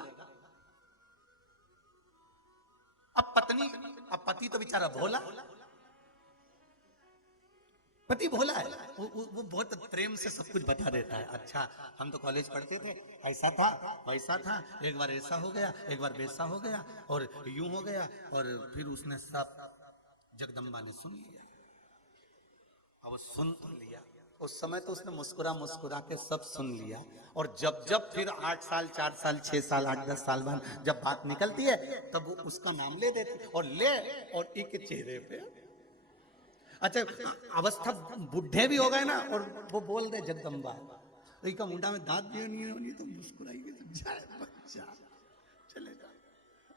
अब पत्नी, अब पति तो बेचारा भोला, पति भोला है, वो बहुत प्रेम से सब कुछ बता देता है। अच्छा हम तो कॉलेज पढ़ते थे, ऐसा था वैसा था, एक बार ऐसा हो गया, एक बार वैसा हो गया, और यूं हो गया, और फिर उसने सब जगदम्बा ने सुन लिया। अब वो सुन तो लिया, उस समय तो उसने मुस्कुरा मुस्कुरा के सब सुन लिया, और जब जब फिर 8 साल 4 साल 6 साल 8-10 साल बाद जब बात निकलती है, तब वो उसका नाम ले देते और ले, और एक चेहरे पे, अच्छा अवस्था बुढ़े भी हो गए ना, और वो बोल दे जगदम्बा, तो मुंडा में दांत भी नहीं होनी तो मुस्कुराएगी, बच्चा चलेगा,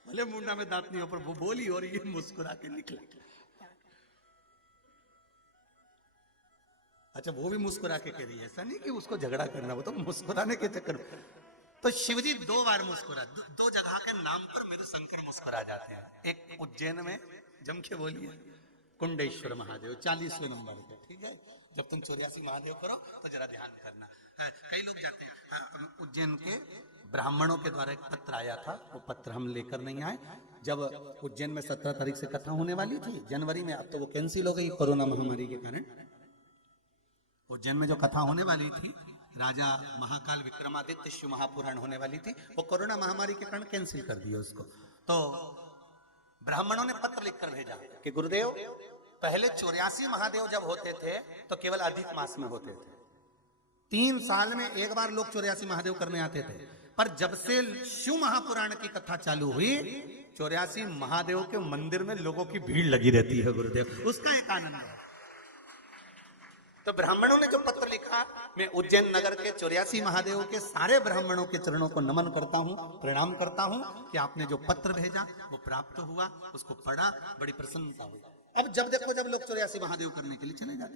भले मुंडा में दांत नहीं हो, पर वो बोली और ये मुस्कुरा के निकला। अच्छा वो भी मुस्कुरा के कह रही है, ऐसा नहीं कि उसको झगड़ा करना, वो तो मुस्कुराने के चक्कर में। तो शिवजी 2 बार मुस्कुरा, 2 जगह के नाम पर मेरे शंकर मुस्कुरा जाते हैं। एक उज्जैन में जम के बोलिए कुंडेश्वर महादेव 40वें नंबर पे, ठीक है। जब तुम 84 महादेव करो तो जरा ध्यान करना। हाँ, कई लोग जाते हैं। उज्जैन के ब्राह्मणों के द्वारा एक पत्र आया था, वो पत्र हम लेकर नहीं आए। जब उज्जैन में 17 तारीख से कथा होने वाली थी जनवरी में, अब तो वो कैंसिल हो गई कोरोना महामारी के कारण। उज्जैन में जो कथा होने वाली थी, राजा महाकाल विक्रमादित्य शिव महापुराण होने वाली थी, वो कोरोना महामारी के कारण कैंसिल कर दिया उसको। तो ब्राह्मणों ने पत्र लिखकर भेजा कि गुरुदेव, पहले 84 महादेव जब होते थे तो केवल अधिक मास में होते थे, 3 साल में एक बार लोग 84 महादेव करने आते थे, पर जब से शिव महापुराण की कथा चालू हुई, 84 महादेव के मंदिर में लोगों की भीड़ लगी रहती है गुरुदेव, उसका एक आनंद है। तो ब्राह्मणों ने जो पत्र लिखा, मैं उज्जैन नगर के 84 महादेव के सारे ब्राह्मणों के चरणों को नमन करता हूं, प्रणाम करता हूं कि आपने जो पत्र भेजा वो प्राप्त हुआ, उसको पढ़ा, बड़ी प्रसन्नता हुई। अब जब देखो जब लोग 84 महादेव करने के लिए चले जाते,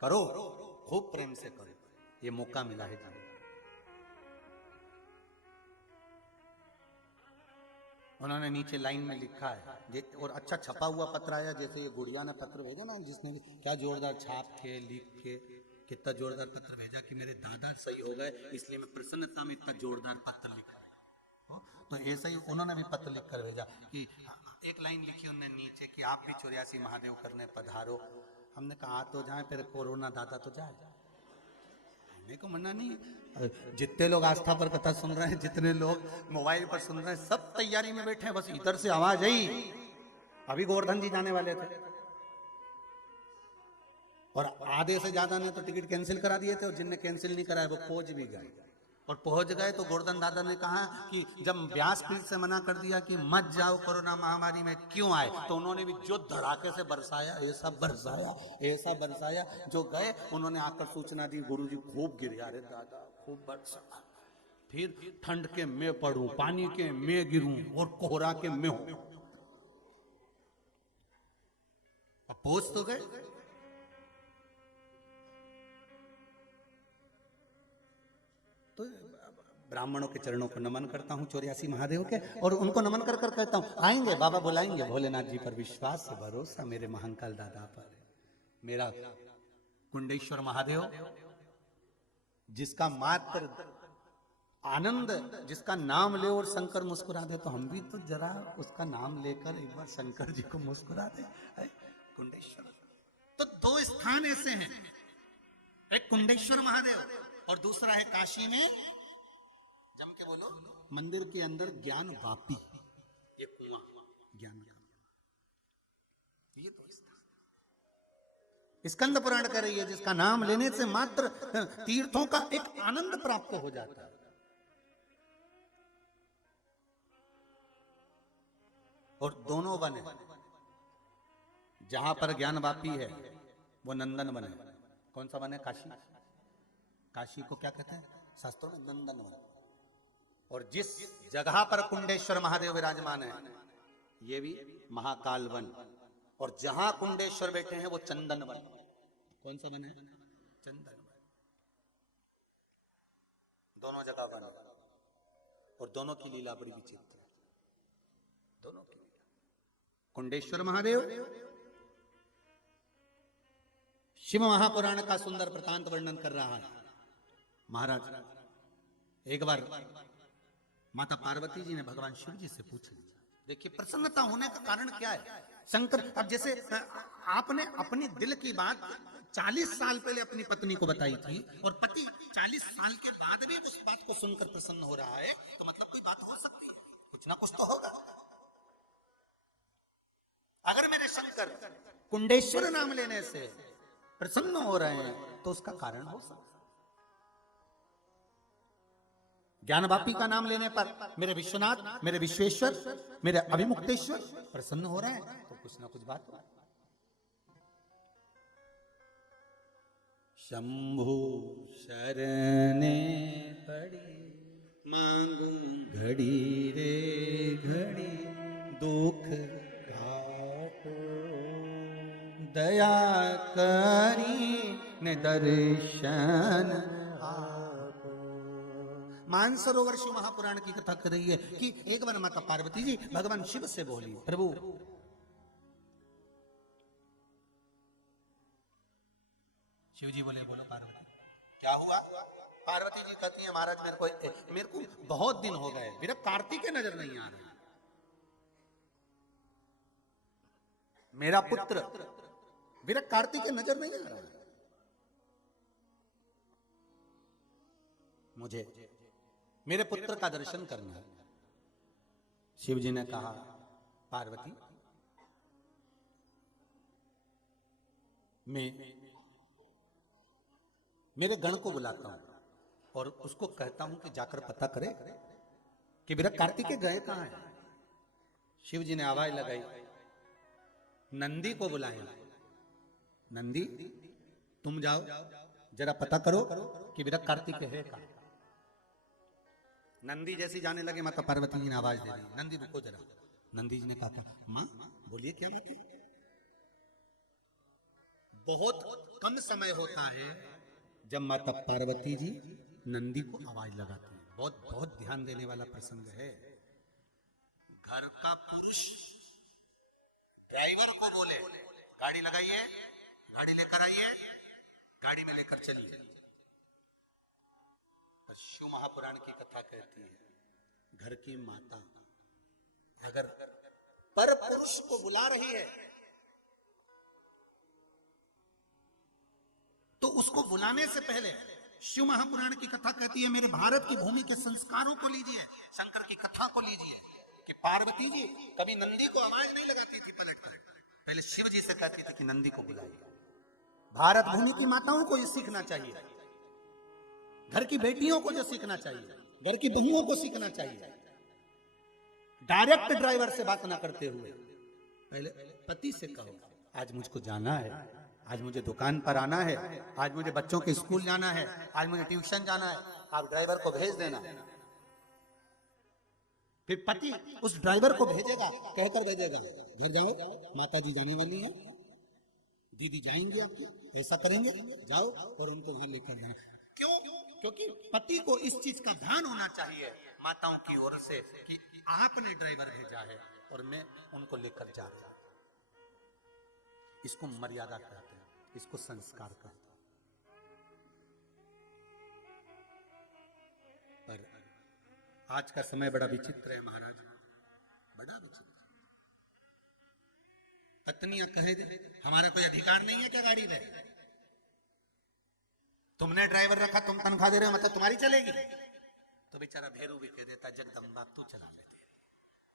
करो खूब प्रेम से करो, ये मौका मिला है जी। उन्होंने नीचे लाइन में लिखा है, और अच्छा छपा हुआ पत्र आया, जैसे ये गुड़िया ने पत्र भेजा ना, जिसने क्या जोरदार छाप के लिख के कितना जोरदार पत्र भेजा कि मेरे दादा सही हो गए, इसलिए मैं प्रसन्नता में इतना जोरदार पत्र लिख रहा हूं। तो ऐसा ही उन्होंने भी पत्र लिख कर भेजा कि एक लाइन लिखी उन्होंने नीचे कि आप भी 84 महादेव करने पधारो। हमने कहा तो जाए, फिर कोरोना दादा तो जाए, को मना नहीं। जितने लोग आस्था पर कथा सुन रहे हैं, जितने लोग मोबाइल पर सुन रहे हैं, सब तैयारी में बैठे हैं, बस इधर से आवाज आई। अभी गोवर्धन जी जाने वाले थे और आधे से ज्यादा ने तो टिकट कैंसिल करा दिए थे, और जिनने कैंसिल नहीं कराया वो पहुंच भी गए। और पहुंच गए तो गोवर्धन दादा ने कहा कि जब व्यासपीठ से मना कर दिया कि मत जाओ कोरोना महामारी में, क्यों आए, तो उन्होंने भी जो धड़ाके से बरसाया, ऐसा बरसाया ऐसा बरसाया, जो गए उन्होंने आकर सूचना दी, गुरुजी खूब गिरे, अरे दादा खूब बरसा, फिर ठंड के मैं पड़ूं, पानी के मैं गिरूं, और कोहरा के मैं हूं। पहुंच तो गए। तो ब्राह्मणों के चरणों को नमन करता हूं, 84 महादेव के, और उनको नमन कर कर कहता हूं आएंगे बाबा, बुलाएंगे। भोलेनाथ जी पर विश्वास है, भरोसा मेरे महाकाल दादा पर, मेरा कुंडेश्वर महादेव जिसका मात्र आनंद, जिसका नाम ले और शंकर मुस्कुरा दे, तो हम भी तो जरा उसका नाम लेकर एक बार शंकर जी को मुस्कुरा दे। कुंडेश्वर। तो 2 स्थान ऐसे हैं, एक कुंडेश्वर महादेव और दूसरा है काशी में, जम के बोलो, मंदिर के अंदर ज्ञान वापी, ये कुआं ज्ञान का, ये तो स्कंद पुराण कर रही है, जिसका नाम लेने से मात्र तीर्थों का एक आनंद प्राप्त हो जाता है। और दोनों वन है, जहां पर ज्ञान वापी है वो नंदन वन है। कौन सा वन है? काशी। काशी को क्या कहते हैं शास्त्रों में? नंदन वन। और जिस जगह पर कुंडेश्वर महादेव विराजमान है ये भी महाकाल वन, और जहां कुंडेश्वर बैठे हैं वो चंदन वन। कौन सा वन है? चंदन वन। दोनों जगह वन, और दोनों की लीला बड़ी विचित्र है, दोनों की लीला। कुंडेश्वर महादेव शिव महापुराण का सुंदर वृतांत वर्णन कर रहा है। महाराज एक बार माता पार्वती जी ने भगवान शिव जी से पूछ लिया, देखिए प्रसन्नता होने का कारण क्या है? शंकर, अब जैसे आपने अपनी दिल की बात 40 साल पहले अपनी पत्नी को बताई थी और पति 40 साल के बाद भी उस बात को सुनकर प्रसन्न हो रहा है, तो मतलब कोई बात हो सकती है, कुछ ना कुछ तो होगा। अगर मेरे शंकर कुंडेश्वर नाम लेने से प्रसन्न हो रहे हैं तो उसका कारण हो सकता है। ज्ञानवापी का नाम लेने पर मेरे विश्वनाथ, मेरे विश्वेश्वर, मेरे अभिमुक्तेश्वर प्रसन्न हो रहे हैं तो कुछ ना कुछ बात हो। शंभु शरणे पड़ी मांगू घड़ी रे घड़ी दुख घाटो, दया करी ने दर्शन आपो। मानसरोवर शिव महापुराण की कथा कर रही है कि एक बार माता पार्वती जी भगवान शिव से बोली, प्रभु शिव जी बोले बोलो पार्वती क्या हुआ? पार्वती जी कहती है महाराज मेरे को बहुत दिन हो गए मेरा कार्तिक के नजर नहीं आ रहा, मेरा पुत्र मेरा कार्तिक के नजर नहीं आ रहा, मुझे मेरे पुत्र का दर्शन करना है। शिव जी ने कहा पार्वती मैं मेरे गण को बुलाता हूं और उसको कहता हूं कि जाकर पता करे कि मेरा कार्तिकेय गए कहां है। शिव जी ने आवाज लगाई, नंदी को बुलाया, नंदी तुम जाओ जरा पता करो कि मेरा कार्तिकेय है कहां। नंदी जैसी जाने लगे माता पार्वती जी ने आवाज दे दी, नंदी रुको जरा। नंदी जी ने कहा मां बोलिए क्या बात है। बहुत कम समय होता है जब माता पार्वती जी नंदी को आवाज लगाती है, बहुत बहुत ध्यान देने वाला प्रसंग है। घर का पुरुष ड्राइवर को बोले गाड़ी लगाइए, गाड़ी लेकर आइए, गाड़ी में लेकर चलिए। शिव महापुराण की कथा कहती है घर की माता अगर पर पुरुष को बुला रही है तो उसको बुलाने से पहले शिव महापुराण की कथा कहती है मेरे भारत की भूमि के संस्कारों को लीजिए, शंकर की कथा को लीजिए कि पार्वती जी कभी नंदी को आवाज नहीं लगाती थी पलट कर, पहले शिव जी से कहती थी कि नंदी को बुलाइए। भारत भूमि की माताओं को ये सीखना चाहिए, घर की बेटियों को जो सीखना चाहिए, घर की बहुओं को सीखना चाहिए। डायरेक्ट ड्राइवर से बात ना करते हुए पहले पति से कहो आज मुझको जाना है, आज मुझे दुकान पर आना है, आज मुझे बच्चों के स्कूल जाना है, आज मुझे ट्यूशन जाना है, आप ड्राइवर को भेज देना। फिर पति उस ड्राइवर को भेजेगा, कहकर भेजेगा घर जाओ माता जी जाने वाली है, दीदी जाएंगे आपकी, ऐसा करेंगे जाओ और उनको वहां लेकर जाना। क्यों? क्योंकि पति को इस चीज का ध्यान होना चाहिए माताओं की ओर से कि आपने ड्राइवर भेजा है और मैं उनको लेकर जा रहा हूं। इसको मर्यादा कहते हैं, इसको संस्कार कहते हैं। पर आज का समय बड़ा विचित्र है महाराज, बड़ा विचित्र। पत्नियां कहे हमारा कोई अधिकार नहीं है क्या गाड़ी में, तुमने ड्राइवर रखा, तुम तनख्वाह दे रहे हो मतलब तुम्हारी चलेगी। तो बेचारा भेरू भी कह देता जगदम्बा तू चला ले।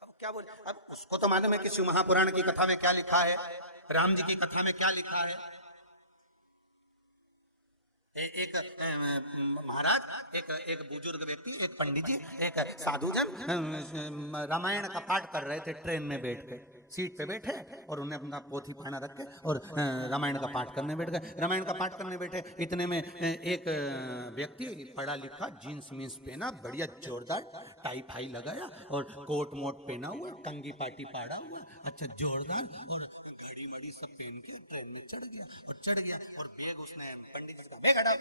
अब क्या बोल, अब उसको तो मालूम है कि शिव महापुराण की कथा में क्या लिखा है, राम जी की कथा में क्या लिखा है। एक महाराज एक बुजुर्ग व्यक्ति, एक पंडित जी, एक साधुजन रामायण का पाठ कर रहे थे ट्रेन में बैठ के, सीट पे बैठे और उन्हें अपना पोथी पहना रख के और रामायण का पाठ करने बैठ गए। रामायण का पाठ करने बैठे, इतने में एक व्यक्ति पढ़ा लिखा जीन्स मीन्स पहना, बढ़िया जोरदार टाई फाई लगाया और कोट मोट पहना हुआ, कंगी पाटी पाड़ा हुआ, अच्छा जोरदार, और घड़ी मड़ी सब पहन के ट्रेन में चढ़ गया और बैग उसने पंडित जी का बैग हटा।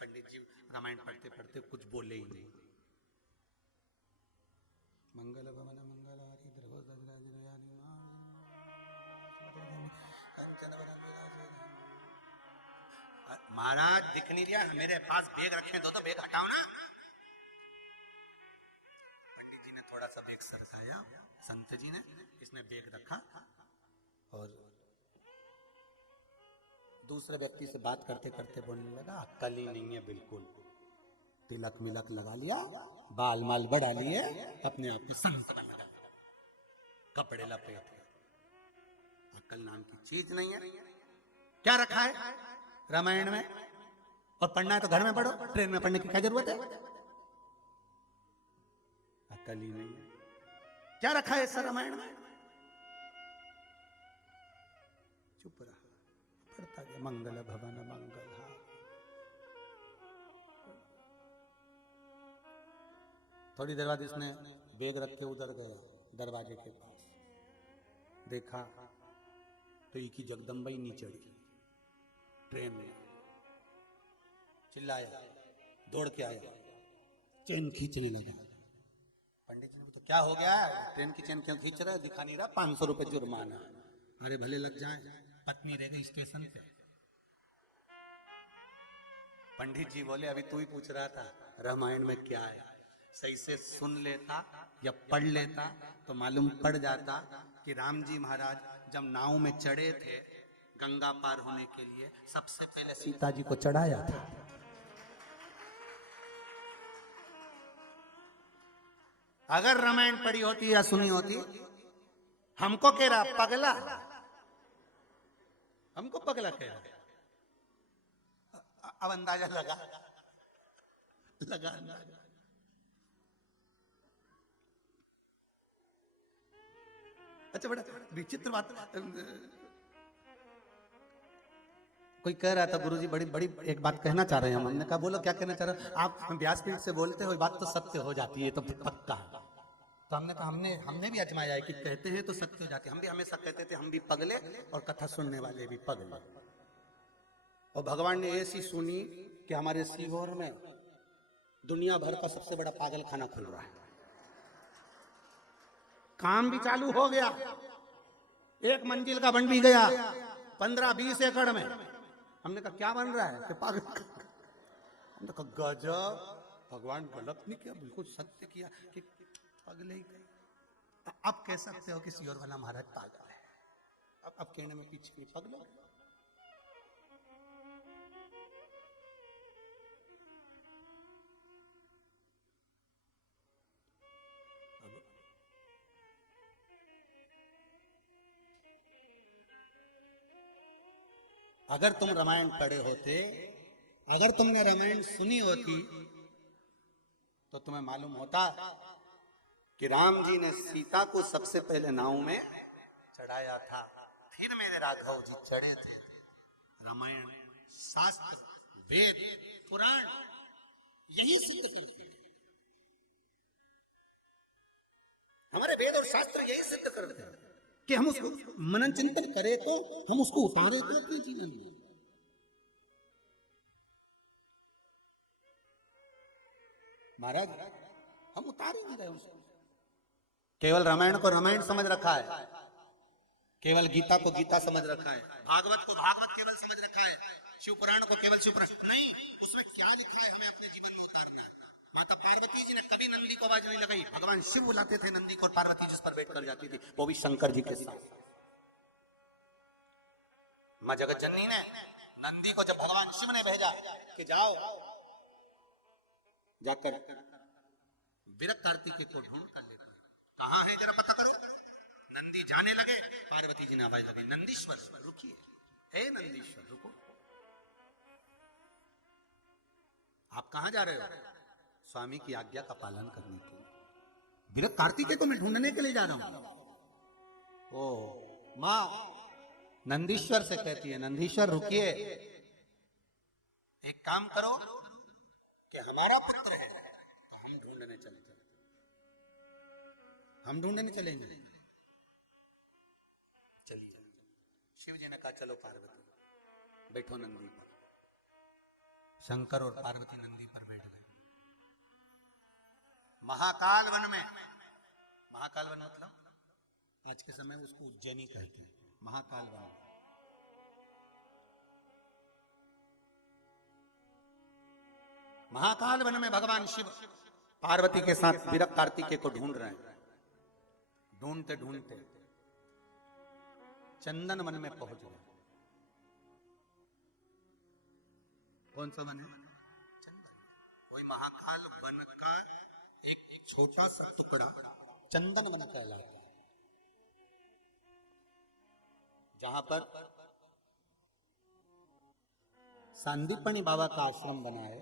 पंडित जी रामायण पढ़ते पढ़ते कुछ बोले ही नहीं। मंगल भवन मंगलारी महाराज दिख नहीं रहा, मेरे पास बैग रखे दो तो बैग हटाओ ना। पंडित जी ने थोड़ा सा बेग सरकाया संत जी ने, इसने बेग रखा और दूसरे व्यक्ति से बात करते करते बोलने लगा, अक्ल ही नहीं है बिल्कुल, तिलक मिलक लगा लिया, बाल माल बढ़ा लिए, अपने आप को संत बना लिया, कपड़े लपेटे, अक्ल नाम की चीज नहीं है। क्या रखा है रामायण में? और पढ़ना है तो घर में पढ़ो, ट्रेन में पढ़ने की क्या जरूरत है? अक्ल ही नहीं है। क्या रखा है सर रामायण में? चुप रहा, पढ़ता गया, मंगल भवन मंगल। थोड़ी देर बाद इसने बेग रख के उधर गया दरवाजे के पास, देखा तो एक ही जगदम्बा ही नहीं चढ़ी ट्रेन में, चिल्लाया, दौड़ के आया, चेन खींचने लगा। पंडित जी ने तो क्या हो गया, ट्रेन की चेन क्यों खींच रहा है? दिखा नहीं रहा, 500 रुपए जुर्माना। अरे भले लग जाए, पत्नी रह गई स्टेशन पे। पंडित जी बोले, अभी तू ही पूछ रहा था रामायण में क्या है, सही से सुन लेता या पढ़ लेता तो मालूम पड़ जाता कि राम जी महाराज जब नाव में चढ़े थे गंगा पार होने के लिए, सबसे पहले सीता जी को चढ़ाया था। अगर रामायण पढ़ी होती या सुनी होती, हमको कह रहा पगला, हमको पगला कह रहा। अब अंदाजा लगा अंदाजा। अच्छा, बड़ा विचित्र बात, कोई कह रहा था गुरुजी बड़ी बड़ी एक बात कहना चाह रहे हैं हम। हमने कहा बोलो क्या कहना चाह रहे हो आप? व्यासपीठ से बोलते हो बात तो सत्य हो जाती है, तो पक्का। तो हमने कहा हमने भी आजमाया है कि कहते हैं तो सत्य हो जाती है। हम भी हमेशा कहते थे हम भी पगले और कथा सुनने वाले भी पगले। और भगवान ने ऐसी सुनी कि हमारे सीहोर में दुनिया भर का सबसे बड़ा पागल खाना खुल रहा है, काम भी चालू हो गया, 1 मंजिल का बन भी गया 15-20 एकड़ में। हमने कहा क्या बन रहा है? कि पागल। हमने कहा गजब, भगवान गलत नहीं किया, बिल्कुल सत्य किया कि पगले ही कहे। अब कह सकते हो कि सीहोर वाला महाराज पागल है, अब कहने में पीछे नहीं, पगलो। अगर तुम रामायण पढ़े होते, अगर तुमने रामायण सुनी होती, तो तुम्हें मालूम होता कि राम जी ने सीता को सबसे पहले नाव में चढ़ाया था, फिर मेरे राघव जी चढ़े थे। रामायण, शास्त्र, वेद, पुराण यही सिद्ध करते हैं, हमारे वेद और शास्त्र यही सिद्ध करते हैं कि हम उसको मनन चिंतन करें तो, हम उसको उतारे तो अपने जीवन में। महाराज हम उतारे नहीं रहे उसको। केवल रामायण को रामायण समझ रखा है, केवल गीता को गीता समझ रखा है, भागवत को भागवत केवल समझ रखा है, शिव पुराण को केवल शिव पुराण नहीं। उसमें क्या लिखा है हमें अपने जीवन में उतारना है। माता पार्वती जी ने कभी नंदी को आवाज नहीं लगाई, भगवान शिव बुलाते थे नंदी को, और पार्वती जिस पर बैठ कर जाती थी, वो भी शंकर जी के साथ। मां जगत जननी ने नंदी को जब भगवान शिव ने भेजा कि जाओ जाकर विरक्त कार्तिकेय को ढूंढ कर लेते हैं, कहां है जरा पता करो। नंदी जाने लगे, पार्वती जी ने आवाज लगी, नंदीश्वर रुकिए, हे नंदीश्वर रुको, आप कहां जा रहे हो? स्वामी की आज्ञा का पालन करने के लिए। विरक्त कार्तिकेय को मैं ढूंढने के लिए जा रहा हूं। ओ मां नंदीश्वर से कहती है, नंदीश्वर रुकिए, एक काम करो कि हमारा पुत्र है तो हम ढूंढने चलते हैं, हम ढूंढने चलेंगे। चलिए, शिव जी ने कहा चलो पार्वती बैठो नंदी पर। शंकर और पार्वती नंदी पर बैठ गए। महाकाल वन में, महाकाल वन मतलब आज के समय में उसको उज्जैनी कहते हैं, महाकाल वन। महाकाल वन में भगवान शिव पार्वती के साथ विरक्त कार्तिकेय को ढूंढ रहे हैं। ढूंढते ढूंढते चंदन वन में पहुंच गए। कौन सा वन है? चंदन। वही महाकाल वन का एक छोटा सा टुकड़ा चंदन वन कहलाता है, जहां पर सांदीपनी बाबा का आश्रम बना है,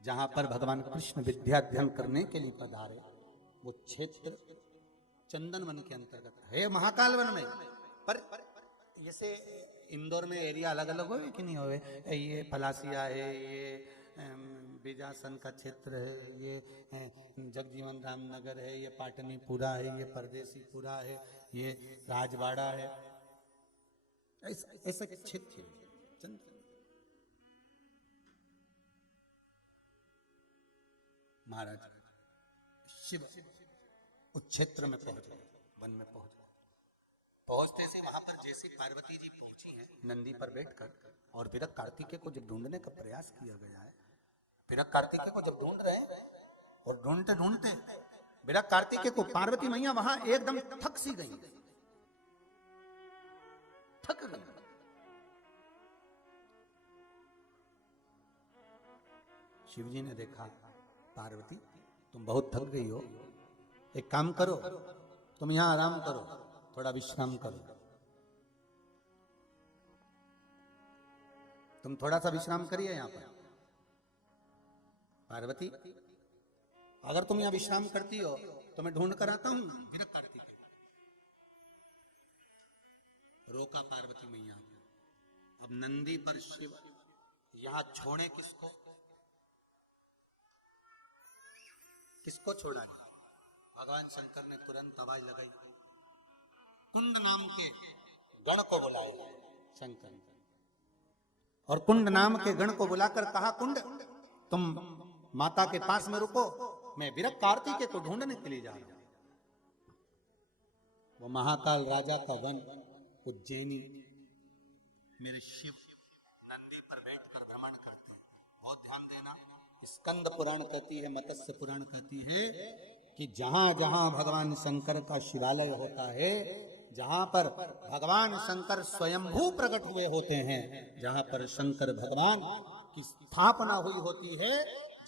जहां पर भगवान कृष्ण विद्या अध्ययन करने के लिए पधारे। वो क्षेत्र चंदन वन के अंतर्गत है, महाकाल वन में। पर जैसे इंदौर में एरिया अलग अलग होवे कि नहीं होवे, ये पलासिया है, ये बीजासन का क्षेत्र है, ये जगजीवन राम नगर है, ये पाटनीपुरा है, ये परदेसीपुरा है, ये राजवाड़ा है, ऐसा क्षेत्र है। महाराज शिव उस क्षेत्र में पहुंच गए, वन में पहुंच गए। पहुंचते से वहां पर जैसे पार्वती जी पहुंची हैं नंदी पर बैठकर, और विरक कार्तिकेय को जब ढूंढने का प्रयास किया गया है, विरक कार्तिकेय को जब ढूंढ रहे हैं और ढूंढते ढूंढते विरक कार्तिकेय को पार्वती मैया वहां एकदम थक सी गई, थक गई। शिवजी ने देखा, पार्वती तुम बहुत थक गई हो, एक काम करो, तुम यहां आराम करो, थोड़ा विश्राम करो, तुम थोड़ा सा विश्राम करिए यहां पर। पार्वती अगर तुम यहां विश्राम करती हो तो मैं ढूंढ कर आता हूं। विरक कार्तिकेय रोका पार्वती मैया। अब नंदी पर शिव यहां छोड़े किसको? किसको छोड़ा? भगवान शंकर ने तुरंत आवाज लगाई, कुंड नाम के गण को बुलाया शंकर, और कुंड नाम के गण को बुलाकर कहा, कुंड तुम माता के पास में रुको, मैं विरक कार्तिकेय को ढूंढने के लिए जा रहा हूं। वो महाकाल राजा का वन उज्जैनी मेरे शिव नंदी पर बैठकर भ्रमण करते हैं। बहुत ध्यान देना, स्कंद पुराण कहती है, मत्स्य पुराण कहती है कि जहां जहां भगवान शंकर का शिवालय होता है, जहां पर भगवान शंकर स्वयंभू प्रकट हुए होते हैं, जहां पर शंकर भगवान की स्थापना हुई होती है,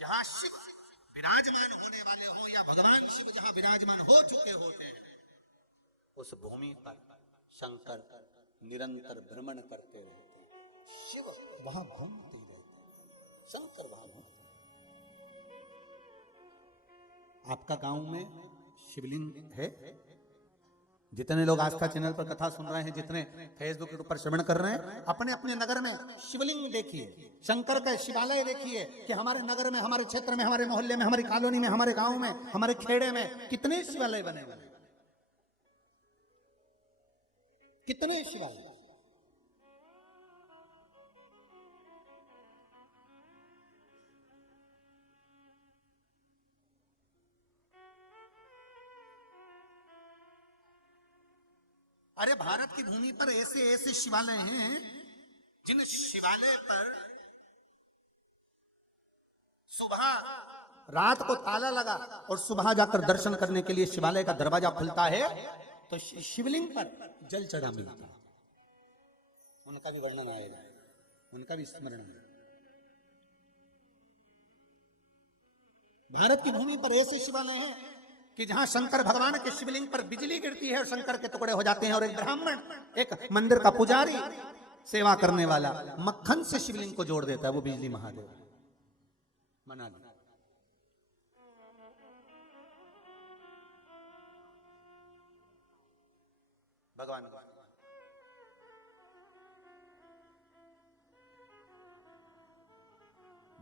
जहां शिव विराजमान होने वाले हो या भगवान शिव जहां विराजमान हो चुके होते हैं, उस भूमि पर शंकर निरंतर भ्रमण करते रहते हैं। शिव वहां घूमते रहते हैं, शंकर वहां घूमते। आपका गांव में शिवलिंग है? जितने लोग आस्था चैनल पर कथा सुन रहे हैं, जितने फेसबुक के ऊपर श्रवण कर रहे हैं, अपने अपने नगर में शिवलिंग देखिए, शंकर का शिवालय देखिए कि हमारे नगर में, हमारे क्षेत्र में, हमारे मोहल्ले में, हमारी कॉलोनी में, हमारे गांव में, हमारे खेड़े में कितने शिवालय बने हुए हैं, कितने शिवालय। अरे भारत की भूमि पर ऐसे ऐसे शिवालय हैं जिन शिवालय पर सुबह रात को ताला लगा और सुबह जाकर दर्शन करने के लिए शिवालय का दरवाजा खुलता है तो शिवलिंग पर जल चढ़ा मिलता है। उनका भी वर्णन आएगा, उनका भी स्मरण है। भारत की भूमि पर ऐसे शिवालय हैं कि जहां शंकर भगवान के शिवलिंग पर बिजली गिरती है और शंकर के टुकड़े हो जाते हैं, और एक ब्राह्मण, एक मंदिर का पुजारी, सेवा करने वाला मक्खन से शिवलिंग को जोड़ देता है, वो बिजली महादेव मना लिया। भगवान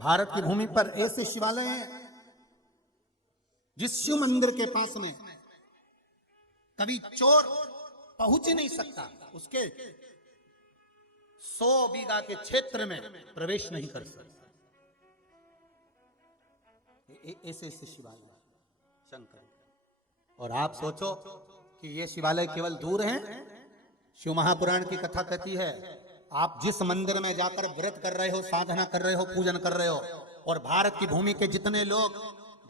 भारत की भूमि पर ऐसे शिवालय हैं जिस शिव मंदिर के पास में कभी चोर पहुंच ही नहीं सकता, उसके 100 बीघा के क्षेत्र में प्रवेश नहीं कर सकता। ऐसे ऐसे शिवालय शंकर। और आप सोचो कि ये शिवालय केवल दूर हैं। शिव महापुराण की कथा कहती है, आप जिस मंदिर में जाकर व्रत कर रहे हो, साधना कर रहे हो, पूजन कर रहे हो, और भारत की भूमि के जितने लोग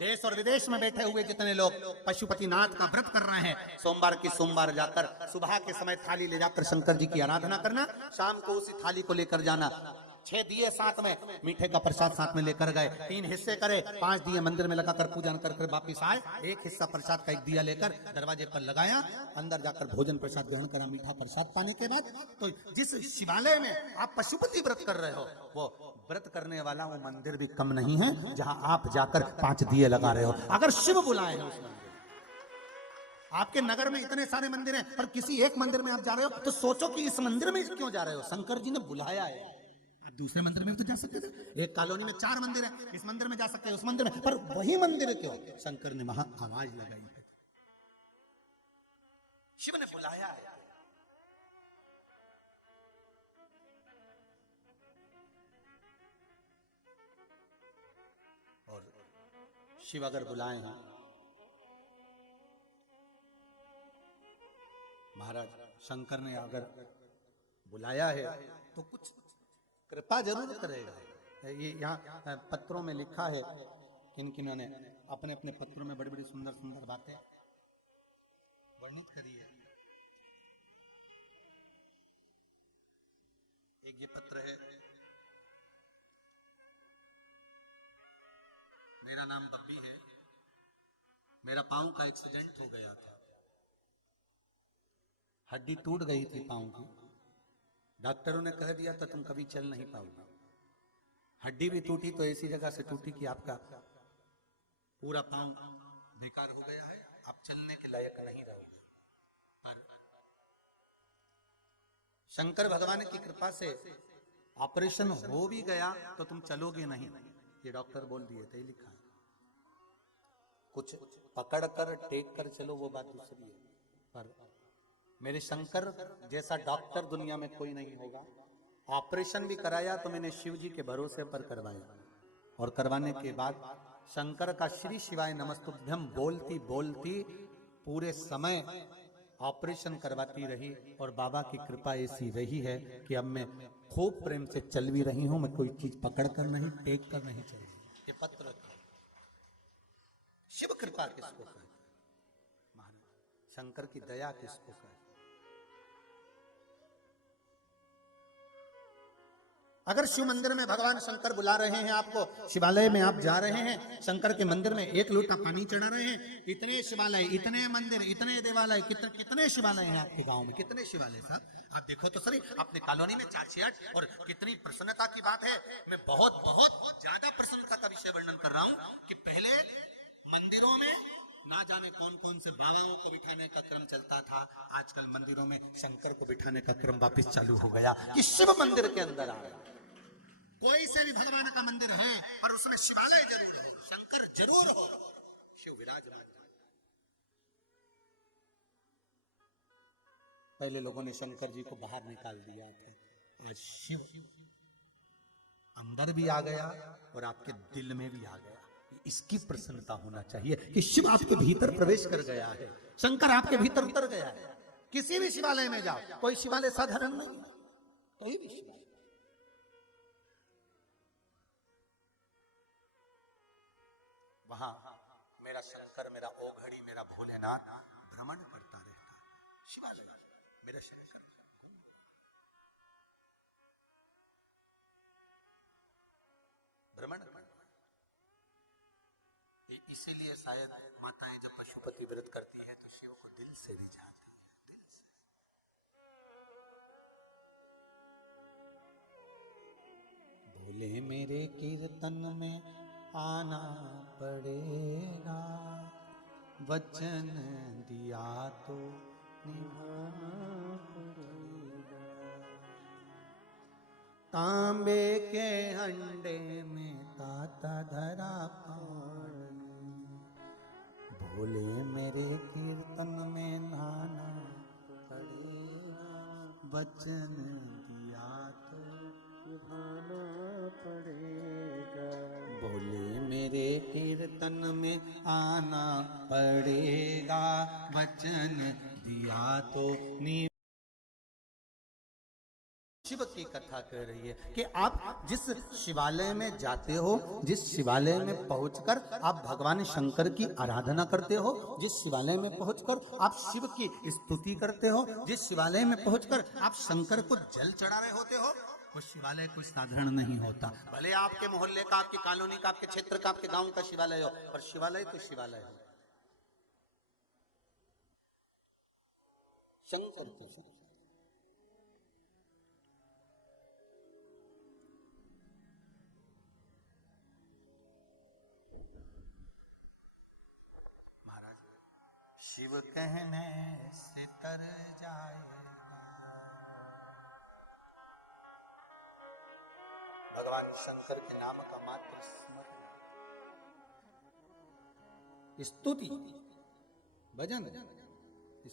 देश और विदेश में बैठे हुए जितने लोग पशुपतिनाथ का व्रत कर रहे हैं, सोमवार की सोमवार जाकर सुबह के समय थाली ले जाकर शंकर जी की आराधना करना, शाम को उसी थाली को लेकर जाना, 6 दिए साथ में, मीठे का प्रसाद साथ में लेकर गए, 3 हिस्से करे, 5 दिए मंदिर में लगाकर पूजन कर वापिस आए, 1 हिस्सा प्रसाद का 1 दिया लेकर दरवाजे पर लगाया, अंदर जाकर भोजन प्रसाद ग्रहण करा। मीठा प्रसाद पाने के बाद तो जिस शिवालय में आप पशुपति व्रत कर रहे हो, वो व्रत करने वाला वो मंदिर भी कम नहीं है जहां आप जाकर 5 दिए लगा रहे हो। अगर शिव बुलाए हैं उस मंदिर, आपके नगर में इतने सारे मंदिर हैं पर किसी एक मंदिर में आप जा रहे हो तो सोचो कि इस मंदिर में क्यों जा रहे हो, शंकर जी ने बुलाया है। आप दूसरे मंदिर में भी तो जा सकते थे, एक कॉलोनी में 4 मंदिर है, इस मंदिर में जा सकते हैं, उस मंदिर में, पर वही मंदिर क्यों? शंकर ने वहां आवाज लगाई है, शिव ने बुलाया है। और शिव अगर बुलाए हैं, महाराज शंकर ने अगर बुलाया है तो कुछ कृपा जरूर करेगा। ये यहाँ पत्रों में लिखा है, किन किन्हों ने अपने अपने पत्रों में बड़ी बड़ी सुंदर सुंदर बातें वर्णित करी है। एक ये पत्र है, मेरा नाम बब्बी है, मेरा पांव का एक्सीडेंट हो गया था, हड्डी टूट गई थी पांव की, डॉक्टरों ने कह दिया था तुम कभी चल नहीं पाओगे। हड्डी भी टूटी तो ऐसी जगह से टूटी कि आपका पूरा पांव बेकार हो गया है, आप चलने के लायक नहीं रहोगे। पर शंकर भगवान की कृपा से ऑपरेशन हो भी गया तो तुम चलोगे नहीं, ये डॉक्टर बोल दिए थे, लिखा है। कुछ पकड़ कर टेक कर चलो वो बात दूसरी है, पर मेरे शंकर जैसा डॉक्टर दुनिया में कोई नहीं होगा। ऑपरेशन भी कराया तो मैंने शिव जी के भरोसे पर करवाया, और करवाने के बाद शंकर का श्री शिवाय नमस्तुभ्यम बोलती बोलती पूरे समय ऑपरेशन करवाती रही, और बाबा की कृपा ऐसी रही है कि अब मैं खूब प्रेम से चल भी रही हूं, मैं कोई चीज पकड़ कर नहीं, टेक कर नहीं चल रही। ये पत्र शिव कृपा किसको कहे, महाराज शंकर की दया किसको कहे। अगर शिव मंदिर में भगवान शंकर बुला रहे हैं आपको, शिवालय में आप जा रहे हैं, शंकर के मंदिर में 1 लोटा पानी चढ़ा रहे हैं, इतने शिवालय, इतने मंदिर, इतने देवालय, कितने शिवालय हैं आपके गांव में, कितने शिवालय साहब, आप देखो तो सही अपने कॉलोनी में 4-6, और कितनी प्रसन्नता की बात है। मैं बहुत बहुत ज्यादा प्रसन्नता का विषय वर्णन कर रहा हूं कि पहले मंदिरों में ना जाने कौन कौन से बाबाओं को बिठाने का क्रम चलता था, आजकल मंदिरों में शंकर को बिठाने का क्रम वापिस चालू हो गया कि शिव मंदिर के अंदर आ रहा। कोई से भी भगवान का मंदिर है पर उसमें शिवालय जरूर हो, शंकर जरूर हो, शिव विराजमान। पहले लोगों ने शंकर जी को बाहर निकाल दिया था, आज शिव अंदर भी आ गया और आपके दिल में भी आ गया। इसकी प्रसन्नता होना चाहिए कि शिव आपके भीतर प्रवेश कर गया है, शंकर आपके भीतर उतर गया है। किसी भी शिवालय में जाओ, कोई शिवालय साधारण नहीं, कोई भी शिवालय, वहां मेरा शंकर, मेरा ओघड़ी, मेरा भोलेनाथ भ्रमण करता रहता है। शिवालय मेरा शंकर भ्रमण करता है। इसीलिए शायद माताएं जब पशुपति व्रत करती है तो शिव को दिल से रिझाती है, दिल से। भोले मेरे कीर्तन में आना पड़ेगा, वचन दिया तो निभाना पड़ेगा। तांबे के हंडे में ताता धरा पानी, भोले मेरे कीर्तन में नहाना पड़ेगा, वचन दिया तो निभाना पड़ेगा। भोले मेरे कीर्तन में आना पड़ेगा, वचन दिया तो शिव की कथा कह रही है कि आप जिस शिवालय में जाते हो, जिस शिवालय में पहुंचकर आप भगवान शंकर की आराधना करते हो, जिस शिवालय में पहुंचकर आप शिव की स्तुति करते हो, जिस शिवालय में पहुंचकर आप शंकर को जल चढ़ा रहे होते हो, वो शिवालय कोई साधारण नहीं होता। भले आपके मोहल्ले का, आपकी कॉलोनी का, आपके क्षेत्र का, आपके गांव का शिवालय हो, पर शिवालय तो शिवालय हो। शंकर शिव कहने से तर जाएगा। भगवान शंकर के नाम का मात्र स्मरण, स्तुति, भजन,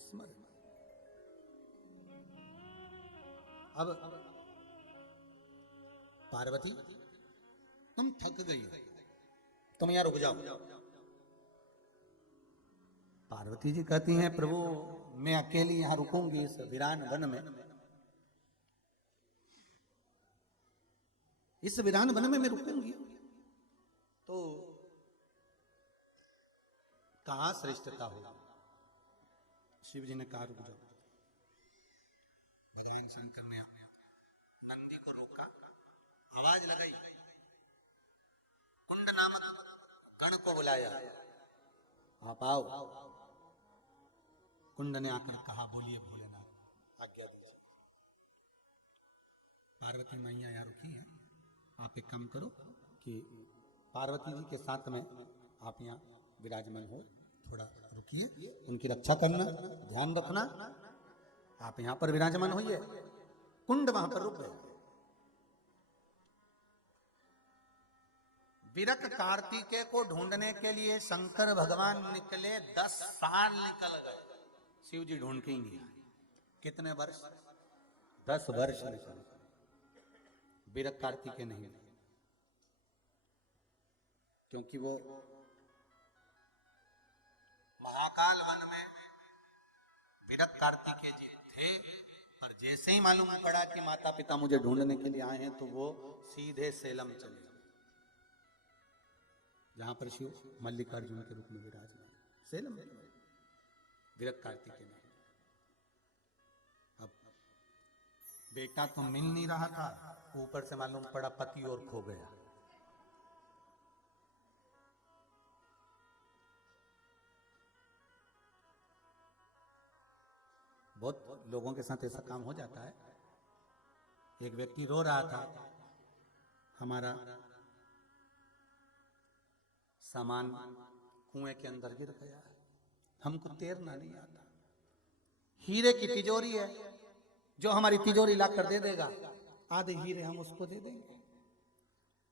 स्मरण। अब पार्वती तुम थक गई, तुम यहां रुक जाओ। पार्वती जी कहती हैं प्रभु मैं अकेली यहां रुकूंगी इस वीरान वन में, इस वीरान वन में मैं रुकूंगी तो कहां श्रेष्ठता होगी। शिव जी ने कहा रुक जाओ। भगवान शंकर ने नंदी को रोका, आवाज लगाई, कुंड नामक गण को बुलाया, आप आओ। कुंड ने आकर कहा बोलिए भोलेनाथ आज्ञा दीजिए। पार्वती मैया यहाँ रुकी है, आप एक काम करो कि पार्वती जी के साथ में आप यहाँ विराजमान हो, थोड़ा रुकिए, उनकी रक्षा करना, ध्यान रखना, आप यहाँ पर विराजमान होइए। कुंड वहां पर रुक गए। विरक कार्तिकेय को ढूंढने के लिए शंकर भगवान निकले, 10 साल निकल गए, शिव जी ढूंढ के ही नहीं आए। कितने वर्ष? 10 वर्ष निकल। विरक कार्तिकेय नहीं, क्योंकि वो महाकाल वन में विरक कार्तिकेय जी थे, पर जैसे ही मालूम पड़ा कि माता पिता मुझे ढूंढने के लिए आए हैं तो वो सीधे सेलम चले, जहां पर शिव मल्लिकार्जुन के रूप में विराजमान, सेलम में। विरक कार्तिकेय नहीं। अब बेटा तो मिल नहीं रहा था, ऊपर से मालूम पड़ा पति और खो गया। बहुत लोगों के साथ ऐसा काम हो जाता है। एक व्यक्ति रो रहा था, हमारा सामान कुएं के अंदर गिर गया, हमको तैरना नहीं आता, हीरे की तिजोरी है जो हमारी तिजोरी ला कर दे देगा, आधे हीरे हम उसको दे देंगे।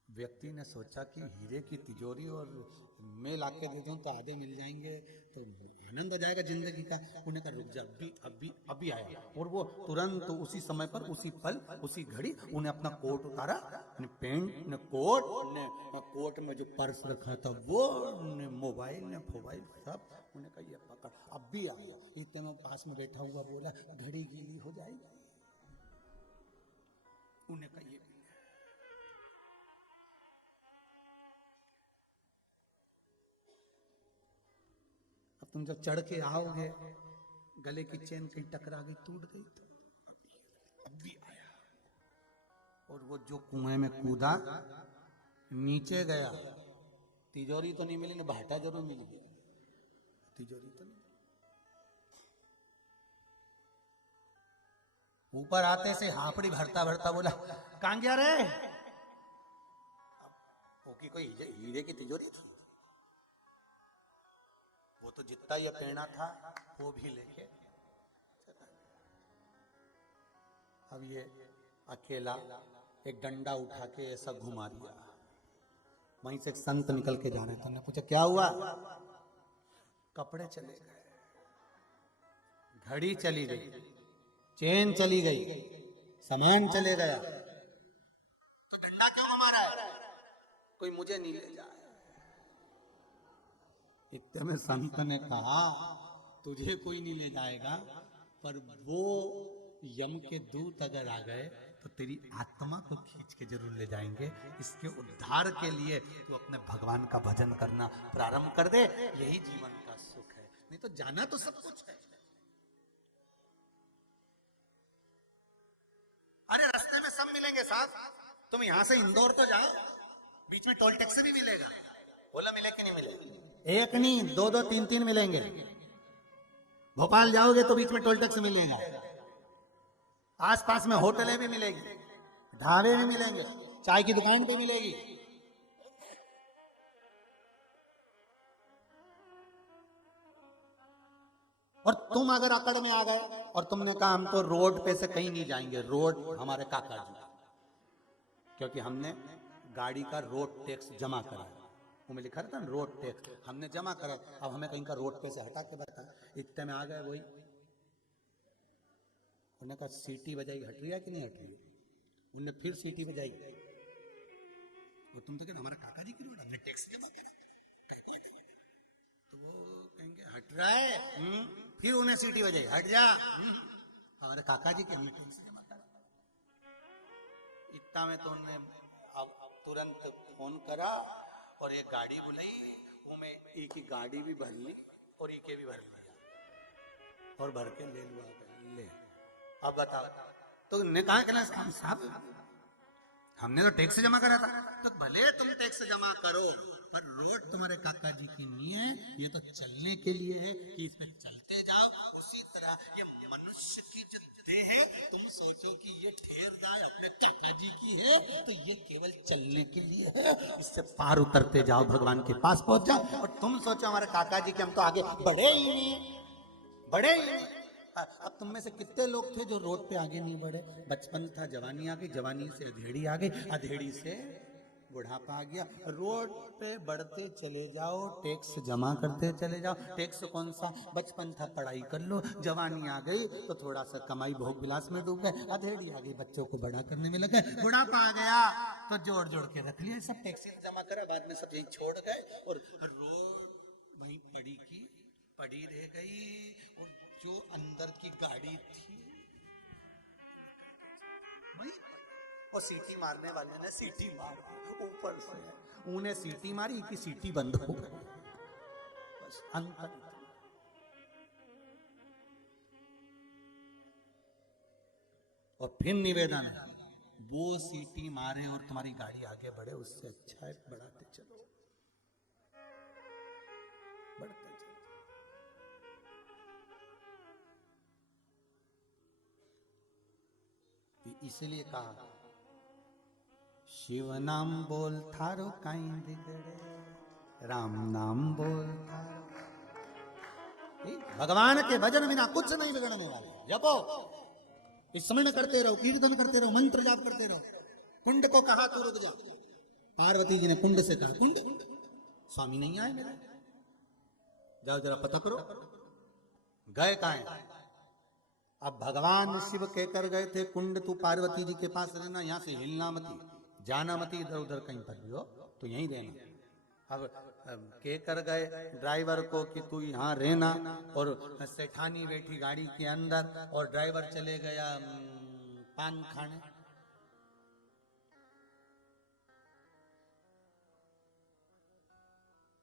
व्यक्ति ने सोचा कि हीरे की तिजोरी और मैं ला के दे दूं तो आधे मिल जाएंगे तो आनंद हो जाएगा जिंदगी का। उन्हें कहा रुक जा, अभी आया। और वो तुरंत तो उसी समय पर, उसी पल, उसी घड़ी उन्हें अपना कोट उतारा, पेंट ने कोट में जो पर्स रखा था वो, मोबाइल ने सब, उन्हें कहा ये पकड़, अब भी आया। इतने में पास में बैठा हुआ बोला घड़ी गीली हो जाएगी। उन्हें कहा ये अब तुम जब चढ़ के आओगे, गले की चेन कहीं टकरा गई, टूट गई तो अब भी आया। और वो जो कुएं में कूदा, नीचे गया, तिजोरी तो नहीं मिली ना, भाटा जरूर मिल गया, तिजोरी तो नहीं। ऊपर आते से हापड़ी भरता भरता बोला कहां गया रे? वो की कोई हीरे की तिजोरी थी, वो तो जितना ये पहना था वो भी लेके चला। अब ये अकेला एक डंडा उठा के ऐसा घुमा दिया। वहीं से एक संत निकल के जा रहे थे, उन्होंने पूछा क्या हुआ? कपड़े चले गए, घड़ी चली गई, चेन चली गई, सामान चले गया, तो डंडा क्यों घुमा रहा है? कोई मुझे नहीं ले जाए। इतने में संत ने कहा तुझे कोई नहीं ले जाएगा, पर वो यम के दूत अगर आ गए तो तो तेरी आत्मा को खींच के जरूर ले जाएंगे। इसके उद्धार के लिए तू अपने भगवान का भजन करना प्रारंभ कर दे, यही जीवन का सुख है। नहीं तो जाना तो सब कुछ है। अरे रास्ते में सब मिलेंगे साहब, तुम यहां से इंदौर तो जाओ, बीच में टोल टैक्स भी मिलेगा, बोला मिले कि नहीं मिले? एक नहीं, दो दो तीन तीन मिलेंगे। भोपाल जाओगे तो बीच में टोल टैक्स मिलेगा, आसपास में होटलें भी मिलेगी, ढाबे भी मिलेंगे, चाय की दुकान भी मिलेगी। और तुम अगर अकड़ में आ गए और तुमने कहा हम तो रोड पे से कहीं नहीं जाएंगे, रोड हमारे काका जी, क्योंकि हमने गाड़ी का रोड टैक्स जमा करा, वो में लिखा रहता ना रोड टैक्स, हमने जमा करा, अब हमें कहीं का रोड पे से हटा के बता, इतने में आ गए वही। उन्होंने कहा सीटी बजाई, हट रही है कि नहीं हट रही है? उनने फिर सीटी बजाई, और तुम तो कहते हमारा काका जी की रोड, हमने टैक्स जमा करा, तो वो कहेंगे हट रहा है, फिर उन्हें सीटी बजाई, हट जा, हमारे काका जी के हमने टैक्स जमा करा। इतना में तो उन्होंने अब तुरंत फोन करा और एक गाड़ी बुलाई, वो में एक ही गाड़ी भी भर ली और एक भी भर लिया और भर के ले लुआ ले। अब बताओ, तो ने कहा कि साहब हमने तो टैक्स जमा करा था, तो भले तुम टैक्स जमा करो पर रोड तुम्हारे काका जी की नहीं है, ये तो चलने के लिए है कि इसमें चलते जाओ। उसी तरह ये मनुष्य की जो देह है, तुम सोचो कि ये ठेरदार अपने काका जी की है, तो ये केवल चलने के लिए है, इससे पार उतरते जाओ, भगवान के पास पहुंच जाओ। और तुम सोचो हमारे काका जी के हम तो आगे बढ़े ही नहीं, बढ़े ही नहीं। अब तुम में से कितने लोग थे जो रोड पे आगे नहीं बढ़े? बचपन था, जवानी आ गई, जवानी से अधेड़ी आ गई, अधेड़ी से बुढ़ापा आ गया। रोड पे बढ़ते चले जाओ, टैक्स जमा करते चले जाओ। टैक्स कौन सा? बचपन था पढ़ाई कर लो, जवानी आ गई तो थोड़ा सा कमाई भोग विलास में डूब गए, अधेड़ी आ गई बच्चों को बड़ा करने में लगे, बुढ़ापा आ गया तो जोड़ जोड़ के रख लिया, सब टैक्स जमा करा, बाद में सब यही छोड़ गए और रोड वहीं पड़ी रह गई। और जो अंदर की गाड़ी थी वही, और सीटी मारने वाले ने सीटी मार ऊपर से, उन्हें सीटी मारी कि सीटी बंद हो गई, बस अंतर। और फिर निवेदन है, वो सीटी मारे और तुम्हारी गाड़ी आगे बढ़े, उससे अच्छा है बढ़ाते चलो, बढ़ते चलो। इसलिए कहा शिव नाम बोल थारो काई बिगड़े, राम नाम बोल थारो। भगवान के भजन बिना कुछ नहीं बिगड़ने वाले। जपो, स्मरण करते रहो, कीर्तन करते रहो, मंत्र जाप करते रहो। कुंड को कहा तो रुक जा, पार्वती जी ने कुंड से कहा कुंड, स्वामी नहीं आए मेरे, जाओ जरा पता करो गए कहाँ हैं। अब भगवान शिव कहकर गए थे कुंड तू पार्वती जी के पास रहना, यहाँ से हिलना मती, जाना मती, इधर उधर कहीं पर भी हो तो यहीं रहना। अब कहकर गए ड्राइवर को कि तू यहाँ रहना, और सेठानी बैठी गाड़ी के अंदर और ड्राइवर चले गया पान खाने।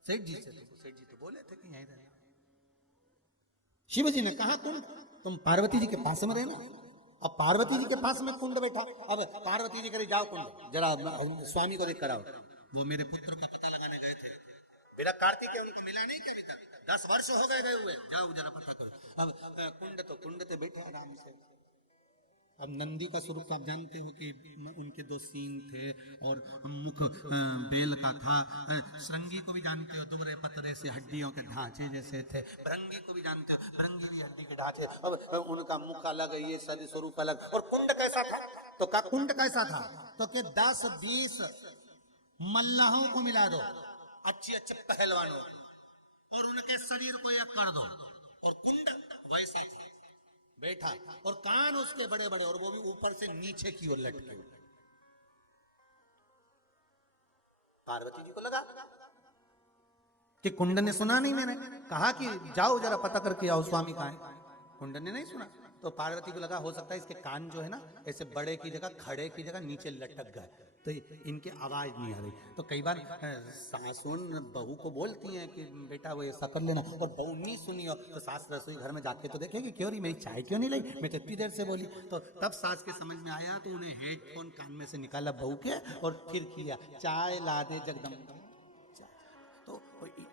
सेठ जी तो बोले थे कि यहीं रहना। शिव जी ने कहा कुंड, तुम पार्वती जी के पास में रहना। अब पार्वती जी के पास में कुंड बैठा, अब पार्वती जी करे जाओ कुंड जरा स्वामी को देख कर आओ। वो मेरे पुत्र का पता लगाने गए थे, मेरा कार्तिक है, उनको मिला नहीं कभी तक, 10 वर्ष हो गए हुए, जाओ जरा पता करो। अब कुंड तो बैठे आराम से। अब नंदी का स्वरूप आप जानते हो कि उनके 2 सींग थे और मुख बेल का था। श्रृंगी को भी जानते हो, दुबरे पतरे से हड्डियों के ढांचे जैसे थे। भृंगी को भी जानते हो, भृंगी भी हड्डी के ढांचे। अब उनका मुख अलग, ये शरीर स्वरूप अलग। और कुंड कैसा था? तो का कुंड कैसा था? तो के 10-20 मल्लाहों को मिला दो, अच्छे पहलवानों, और उनके शरीर को एक कर दो, और कुंड वैसा बैठा, और कान उसके बड़े बड़े, और वो भी ऊपर से नीचे की ओर लटके। पार्वती जी को लगा कि कुंड ने सुना नहीं, मैंने कहा कि जाओ जरा पता करके आओ स्वामी कहाँ है। कुंड ने नहीं सुना, तो पार्वती को लगा हो सकता है इसके कान जो है ना ऐसे बड़े की जगह खड़े की जगह नीचे लटक गए, तो इनकी आवाज नहीं आ रही। तो कई बार सासुन बहू को बोलती हैं कि बेटा वो ऐसा कर लेना, और बहू नहीं सुनी हो तो सास रसोई घर में जाके तो देखेगी क्यों नहीं मेरी चाय क्यों नहीं लाई, मैं तो इतनी देर से बोली। तो तब सास के समझ में आया तो उन्हें हेडफोन कान में से निकाला बहू के और फिर किया चाय ला दे जगदम्बा। तो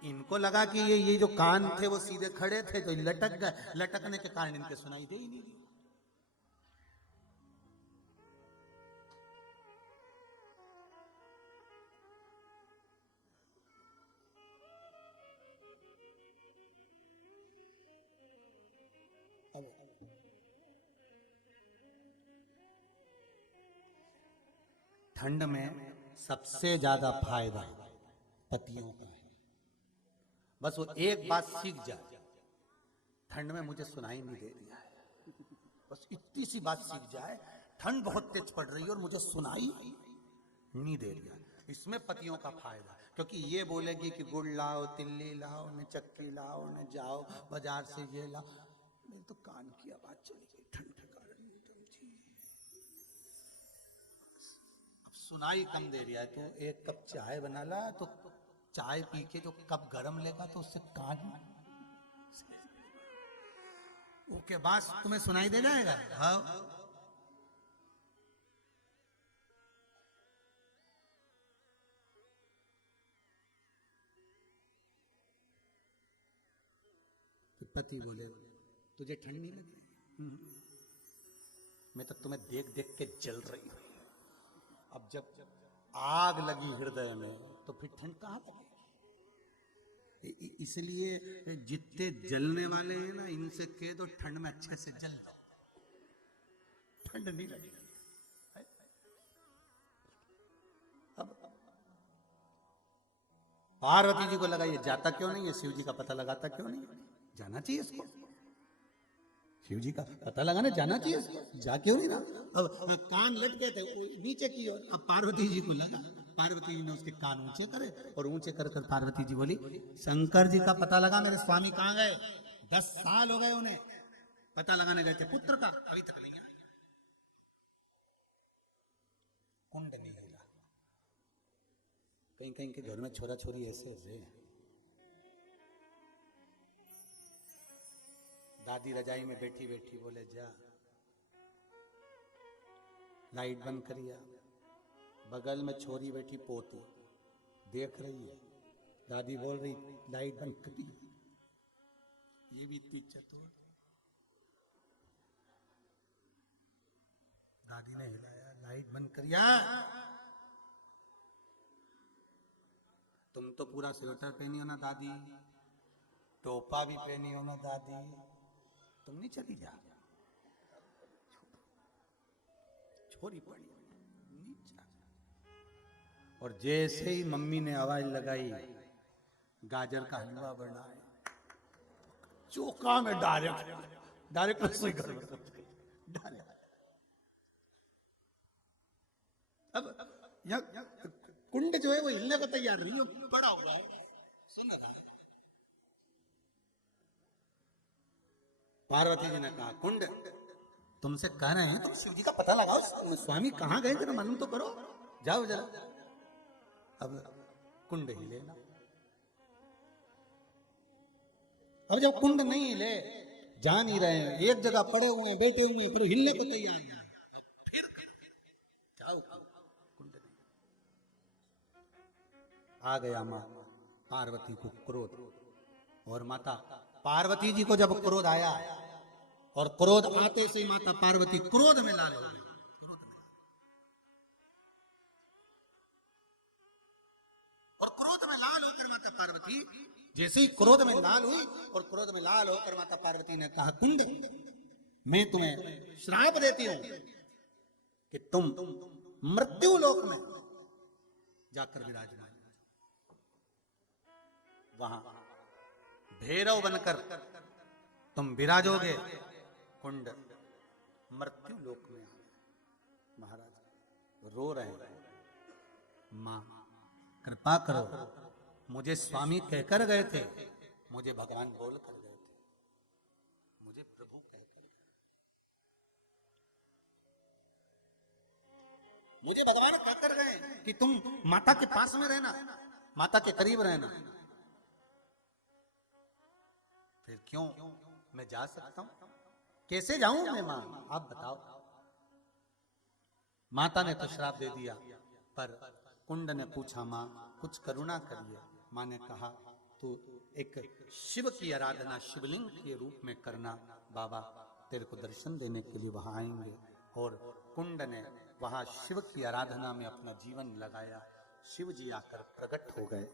इनको लगा कि ये जो कान थे वो सीधे खड़े थे तो लटक गए, लटकने के कारण इनके सुनाई दे ही नहीं दी। ठंड में सबसे ज्यादा फायदा पतियों का है। बस वो एक बात सीख जाए, ठंड में मुझे सुनाई नहीं दे रहा है, बस इतनी सी बात सीख जाए, ठंड बहुत तेज पड़ रही है और मुझे सुनाई नहीं दे रहा है, इसमें पतियों का फायदा। क्योंकि ये बोलेगी कि गुड़ लाओ, तिल्ली लाओ, न चक्की लाओ, न जाओ बाजार से ये लाओ, मेरे तो कान की आवाज चली गई ठंड के कारण। अब सुनाई कम दे रहा है तो एक कप चाय बना ला, तो चाय पी के जो कप गरम लेगा तो उससे कान उसके बाद तुम्हें सुनाई दे जाएगा। हाँ, पति बोले तुझे ठंड नहीं लगी, मैं तो तुम्हें देख देख के जल रही हूं। अब जब आग लगी हृदय में तो फिर ठंड कहां लगी। इसलिए जितने जलने वाले हैं ना इनसे कह दो ठंड में अच्छे से जल दो, ठंड नहीं लगेगी। अब पार्वती जी को लगा ये जाता क्यों नहीं है, शिव जी का पता लगाता क्यों नहीं, जाना चाहिए इसको, शिव जी का पता लगाना जाना चाहिए इसको, जा क्यों नहीं रहा। अब कान लटके थे नीचे की ओर, अब पार्वती जी को लगा, पार्वती जी ने उसके कान ऊंचे करे और ऊंचे कर कर पार्वती जी बोली शंकर जी का पता लगा, मेरे स्वामी कहां गए, 10 साल हो गए उन्हें पता लगाने गए थे पुत्र का, अभी तक नहीं आए। कुंड नहीं हिला। कहीं कहीं के घर में छोरा छोरी ऐसे ऐसे, दादी रजाई में बैठी बैठी बोले जा लाइट बंद करिया, बगल में छोरी बैठी पोती देख रही है, दादी बोल रही लाइट बंद करिए, ये भी इतनी चतुर, दादी ने हिलाया लाइट बंद करिया, तुम तो पूरा स्वेटर पहनी हो ना दादी, टोपा भी पहनी हो ना दादी, तुम नहीं चली जा, छोरी पड़ी नीचा। और जैसे ही मम्मी ने आवाज लगाई गाजर का हलवा बनाए, चौका में डायरेक्ट रसोई घर में डायरेक्ट। अब यह कुंड जो है वो हिलने को तैयार नहीं है, पड़ा हुआ है, सुन रहा है। पार्वती जी ने कहा कुंड तुमसे कह रहे हैं तुम शिव जी का पता लगाओ, स्वामी कहां गए जरा मालूम तो करो, जाओ जरा। अब कुंड हिले ना, अब जब कुंड नहीं हिले, जा नहीं रहे हैं, एक जगह पड़े हुए हैं बैठे हुए हैं पर हिलने को तैयार नहीं, फिर जाओ कुंड नहीं। आ गया मां पार्वती को क्रोध, और माता पार्वती जी को जब क्रोध आया, और क्रोध आते से माता पार्वती क्रोध में लाल हो गई, और क्रोध में लाल होकर माता पार्वती जैसे ही क्रोध में लाल हुई, और क्रोध में लाल होकर माता पार्वती ने कहा कुंड मैं तुम्हें श्राप देती हूं कि तुम मृत्यु लोक में जाकर विराजमान, वहां भैरव बनकर तुम विराजोगे। कुंड मृत्यु लोक में महाराज रो रहे हैं, मां कृपा करो, मुझे स्वामी कहकर गए थे, मुझे भगवान बोल कर गए थे, मुझे प्रभु कहकर गए, मुझे भगवान कहा कर गए कि तुम माता के पास में रहना, माता के करीब रहना। फिर क्यों मैं जा सकता हूं? कैसे जाऊं मैं मां, आप बताओ। माता ने तो श्राप दे दिया, पर कुंड ने पूछा मां कुछ करुणा करिए। मां ने कहा तू एक शिव की आराधना शिवलिंग के रूप में करना, बाबा तेरे को दर्शन देने के लिए वहां आएंगे। और कुंड ने वहां शिव की आराधना में अपना जीवन लगाया। शिव जी आकर प्रकट हो गए,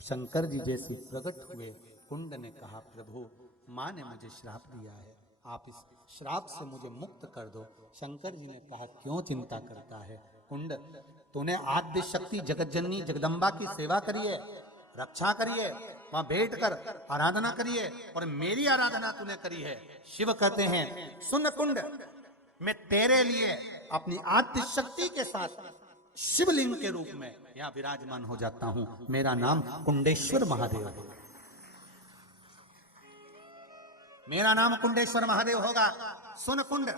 शंकर जी जैसे प्रकट हुए। कुंड ने कहा प्रभु मां ने मुझे श्राप दिया है, आप इस श्राप से मुझे मुक्त कर दो। शंकर जी ने कहा क्यों चिंता करता है कुंड, तूने आद्य शक्ति जगतजननी जगदम्बा की सेवा करिए, रक्षा करिए, वहां बैठ कर आराधना करिए, और मेरी आराधना तूने करी है। शिव कहते हैं सुन कुंड, मैं तेरे लिए अपनी आद्य शक्ति के साथ शिवलिंग के रूप में यहां विराजमान हो जाता हूं। मेरा नाम कुंडेश्वर महादेव है, मेरा नाम कुंडेश्वर महादेव होगा। सुन कुंड,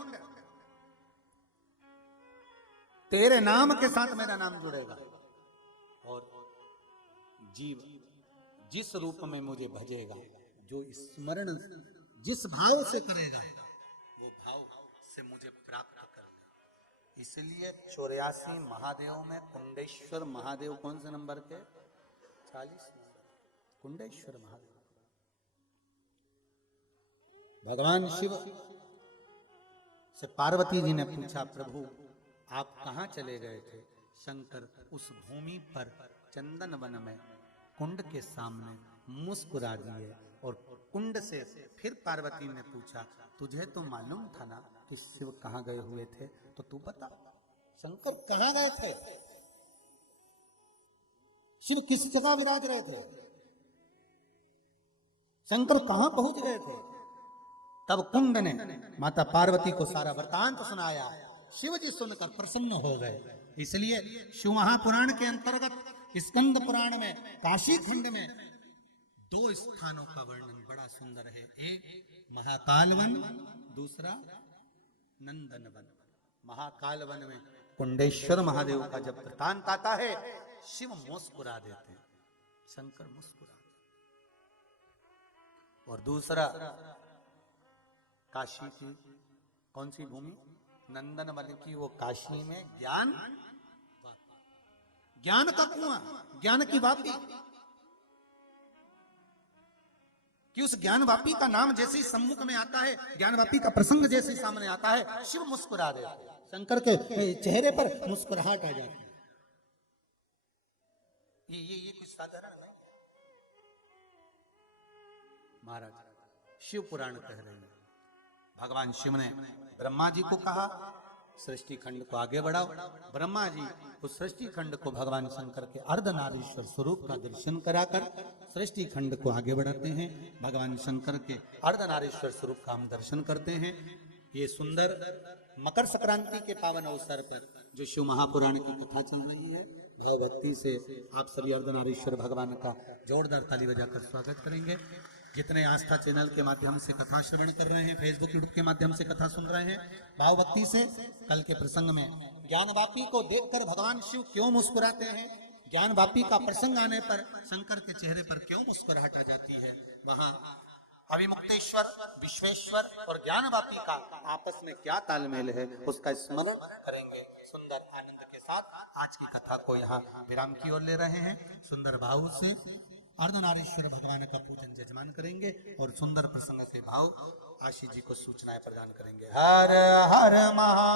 तेरे नाम के साथ मेरा नाम जुड़ेगा, और जीव जिस रूप में मुझे भजेगा, जो स्मरण जिस भाव से करेगा, वो भाव से मुझे प्राप्त करना। इसलिए 84 महादेव में कुंडेश्वर महादेव कौन से नंबर के? 40 नंबर कुंडेश्वर महादेव। भगवान शिव से पार्वती जी ने पूछा प्रभु आप कहां चले गए थे? शंकर उस भूमि पर चंदन वन में कुंड के सामने मुस्कुरा दिए। और कुंड से फिर पार्वती ने पूछा तुझे तो मालूम था ना कि शिव कहां गए हुए थे, तो तू बता शंकर कहां गए थे, शिव किस जगह विराज रहे थे, शंकर कहां पहुंच गए थे? तब कुंड ने माता पार्वती को सारा वृतांत सुनाया। शिव जी सुनकर प्रसन्न हो गए। इसलिए शिव महापुराण के अंतर्गत स्कंद पुराण में काशी खंड में 2 स्थानों का वर्णन बड़ा सुंदर है। एक महाकाल वन, दूसरा नंदन वन। महाकाल वन में कुंडेश्वर महादेव का जब वृतांत आता है, शिव मुस्कुरा देते हैं, शंकर मुस्कुरा देते। और दूसरा काशी की कौन सी भूमि? नंदन वन की वो काशी में ज्ञान का कुआं, ज्ञान की वापी, कि उस ज्ञान वापी का नाम जैसे ही सम्मुख में आता है, ज्ञान वापी का प्रसंग जैसे ही सामने आता है, शिव मुस्कुरा देते हैं, शंकर के चेहरे पर मुस्कुराहट आ जाती है। ये कुछ साधारण नहीं। महाराज शिव पुराण कह रहे हैं भगवान शिव ने ब्रह्मा जी को कहा सृष्टि खंड को आगे बढ़ाओ। ब्रह्मा जी उस सृष्टि खंड को भगवान शंकर के अर्धनारीश्वर स्वरूप का दर्शन कराकर सृष्टि खंड को आगे बढ़ाते हैं। भगवान शंकर के अर्धनारीश्वर स्वरूप का हम दर्शन करते हैं। ये सुंदर मकर संक्रांति के पावन अवसर पर जो शिव महापुराण की कथा चल रही है, भाव भक्ति से आप सभी अर्धनारीश्वर भगवान का जोरदार ताली बजाकर स्वागत करेंगे। जितने आस्था चैनल के माध्यम से कथा श्रवण कर रहे हैं, फेसबुक यूट्यूब के माध्यम से कथा सुन रहे हैं, भाव भक्ति से कल के प्रसंग में ज्ञानवापी को देखकर भगवान शिव क्यों मुस्कुराते हैं, ज्ञानवापी का प्रसंग आने पर शंकर के चेहरे पर क्यों मुस्कुराहट आ जाती है, वहां अभिमुक्तेश्वर, विश्वेश्वर और ज्ञानवापी का आपस में क्या तालमेल है, उसका स्मरण करेंगे सुंदर आनंद के साथ। आज की कथा को यहाँ विराम की ओर ले रहे हैं। सुंदर भाव से अर्धनारीश्वर भगवान का पूजन जजमान करेंगे और सुंदर प्रसंग के भाव आशीष जी को सूचनाएं प्रदान करेंगे। हर हर महा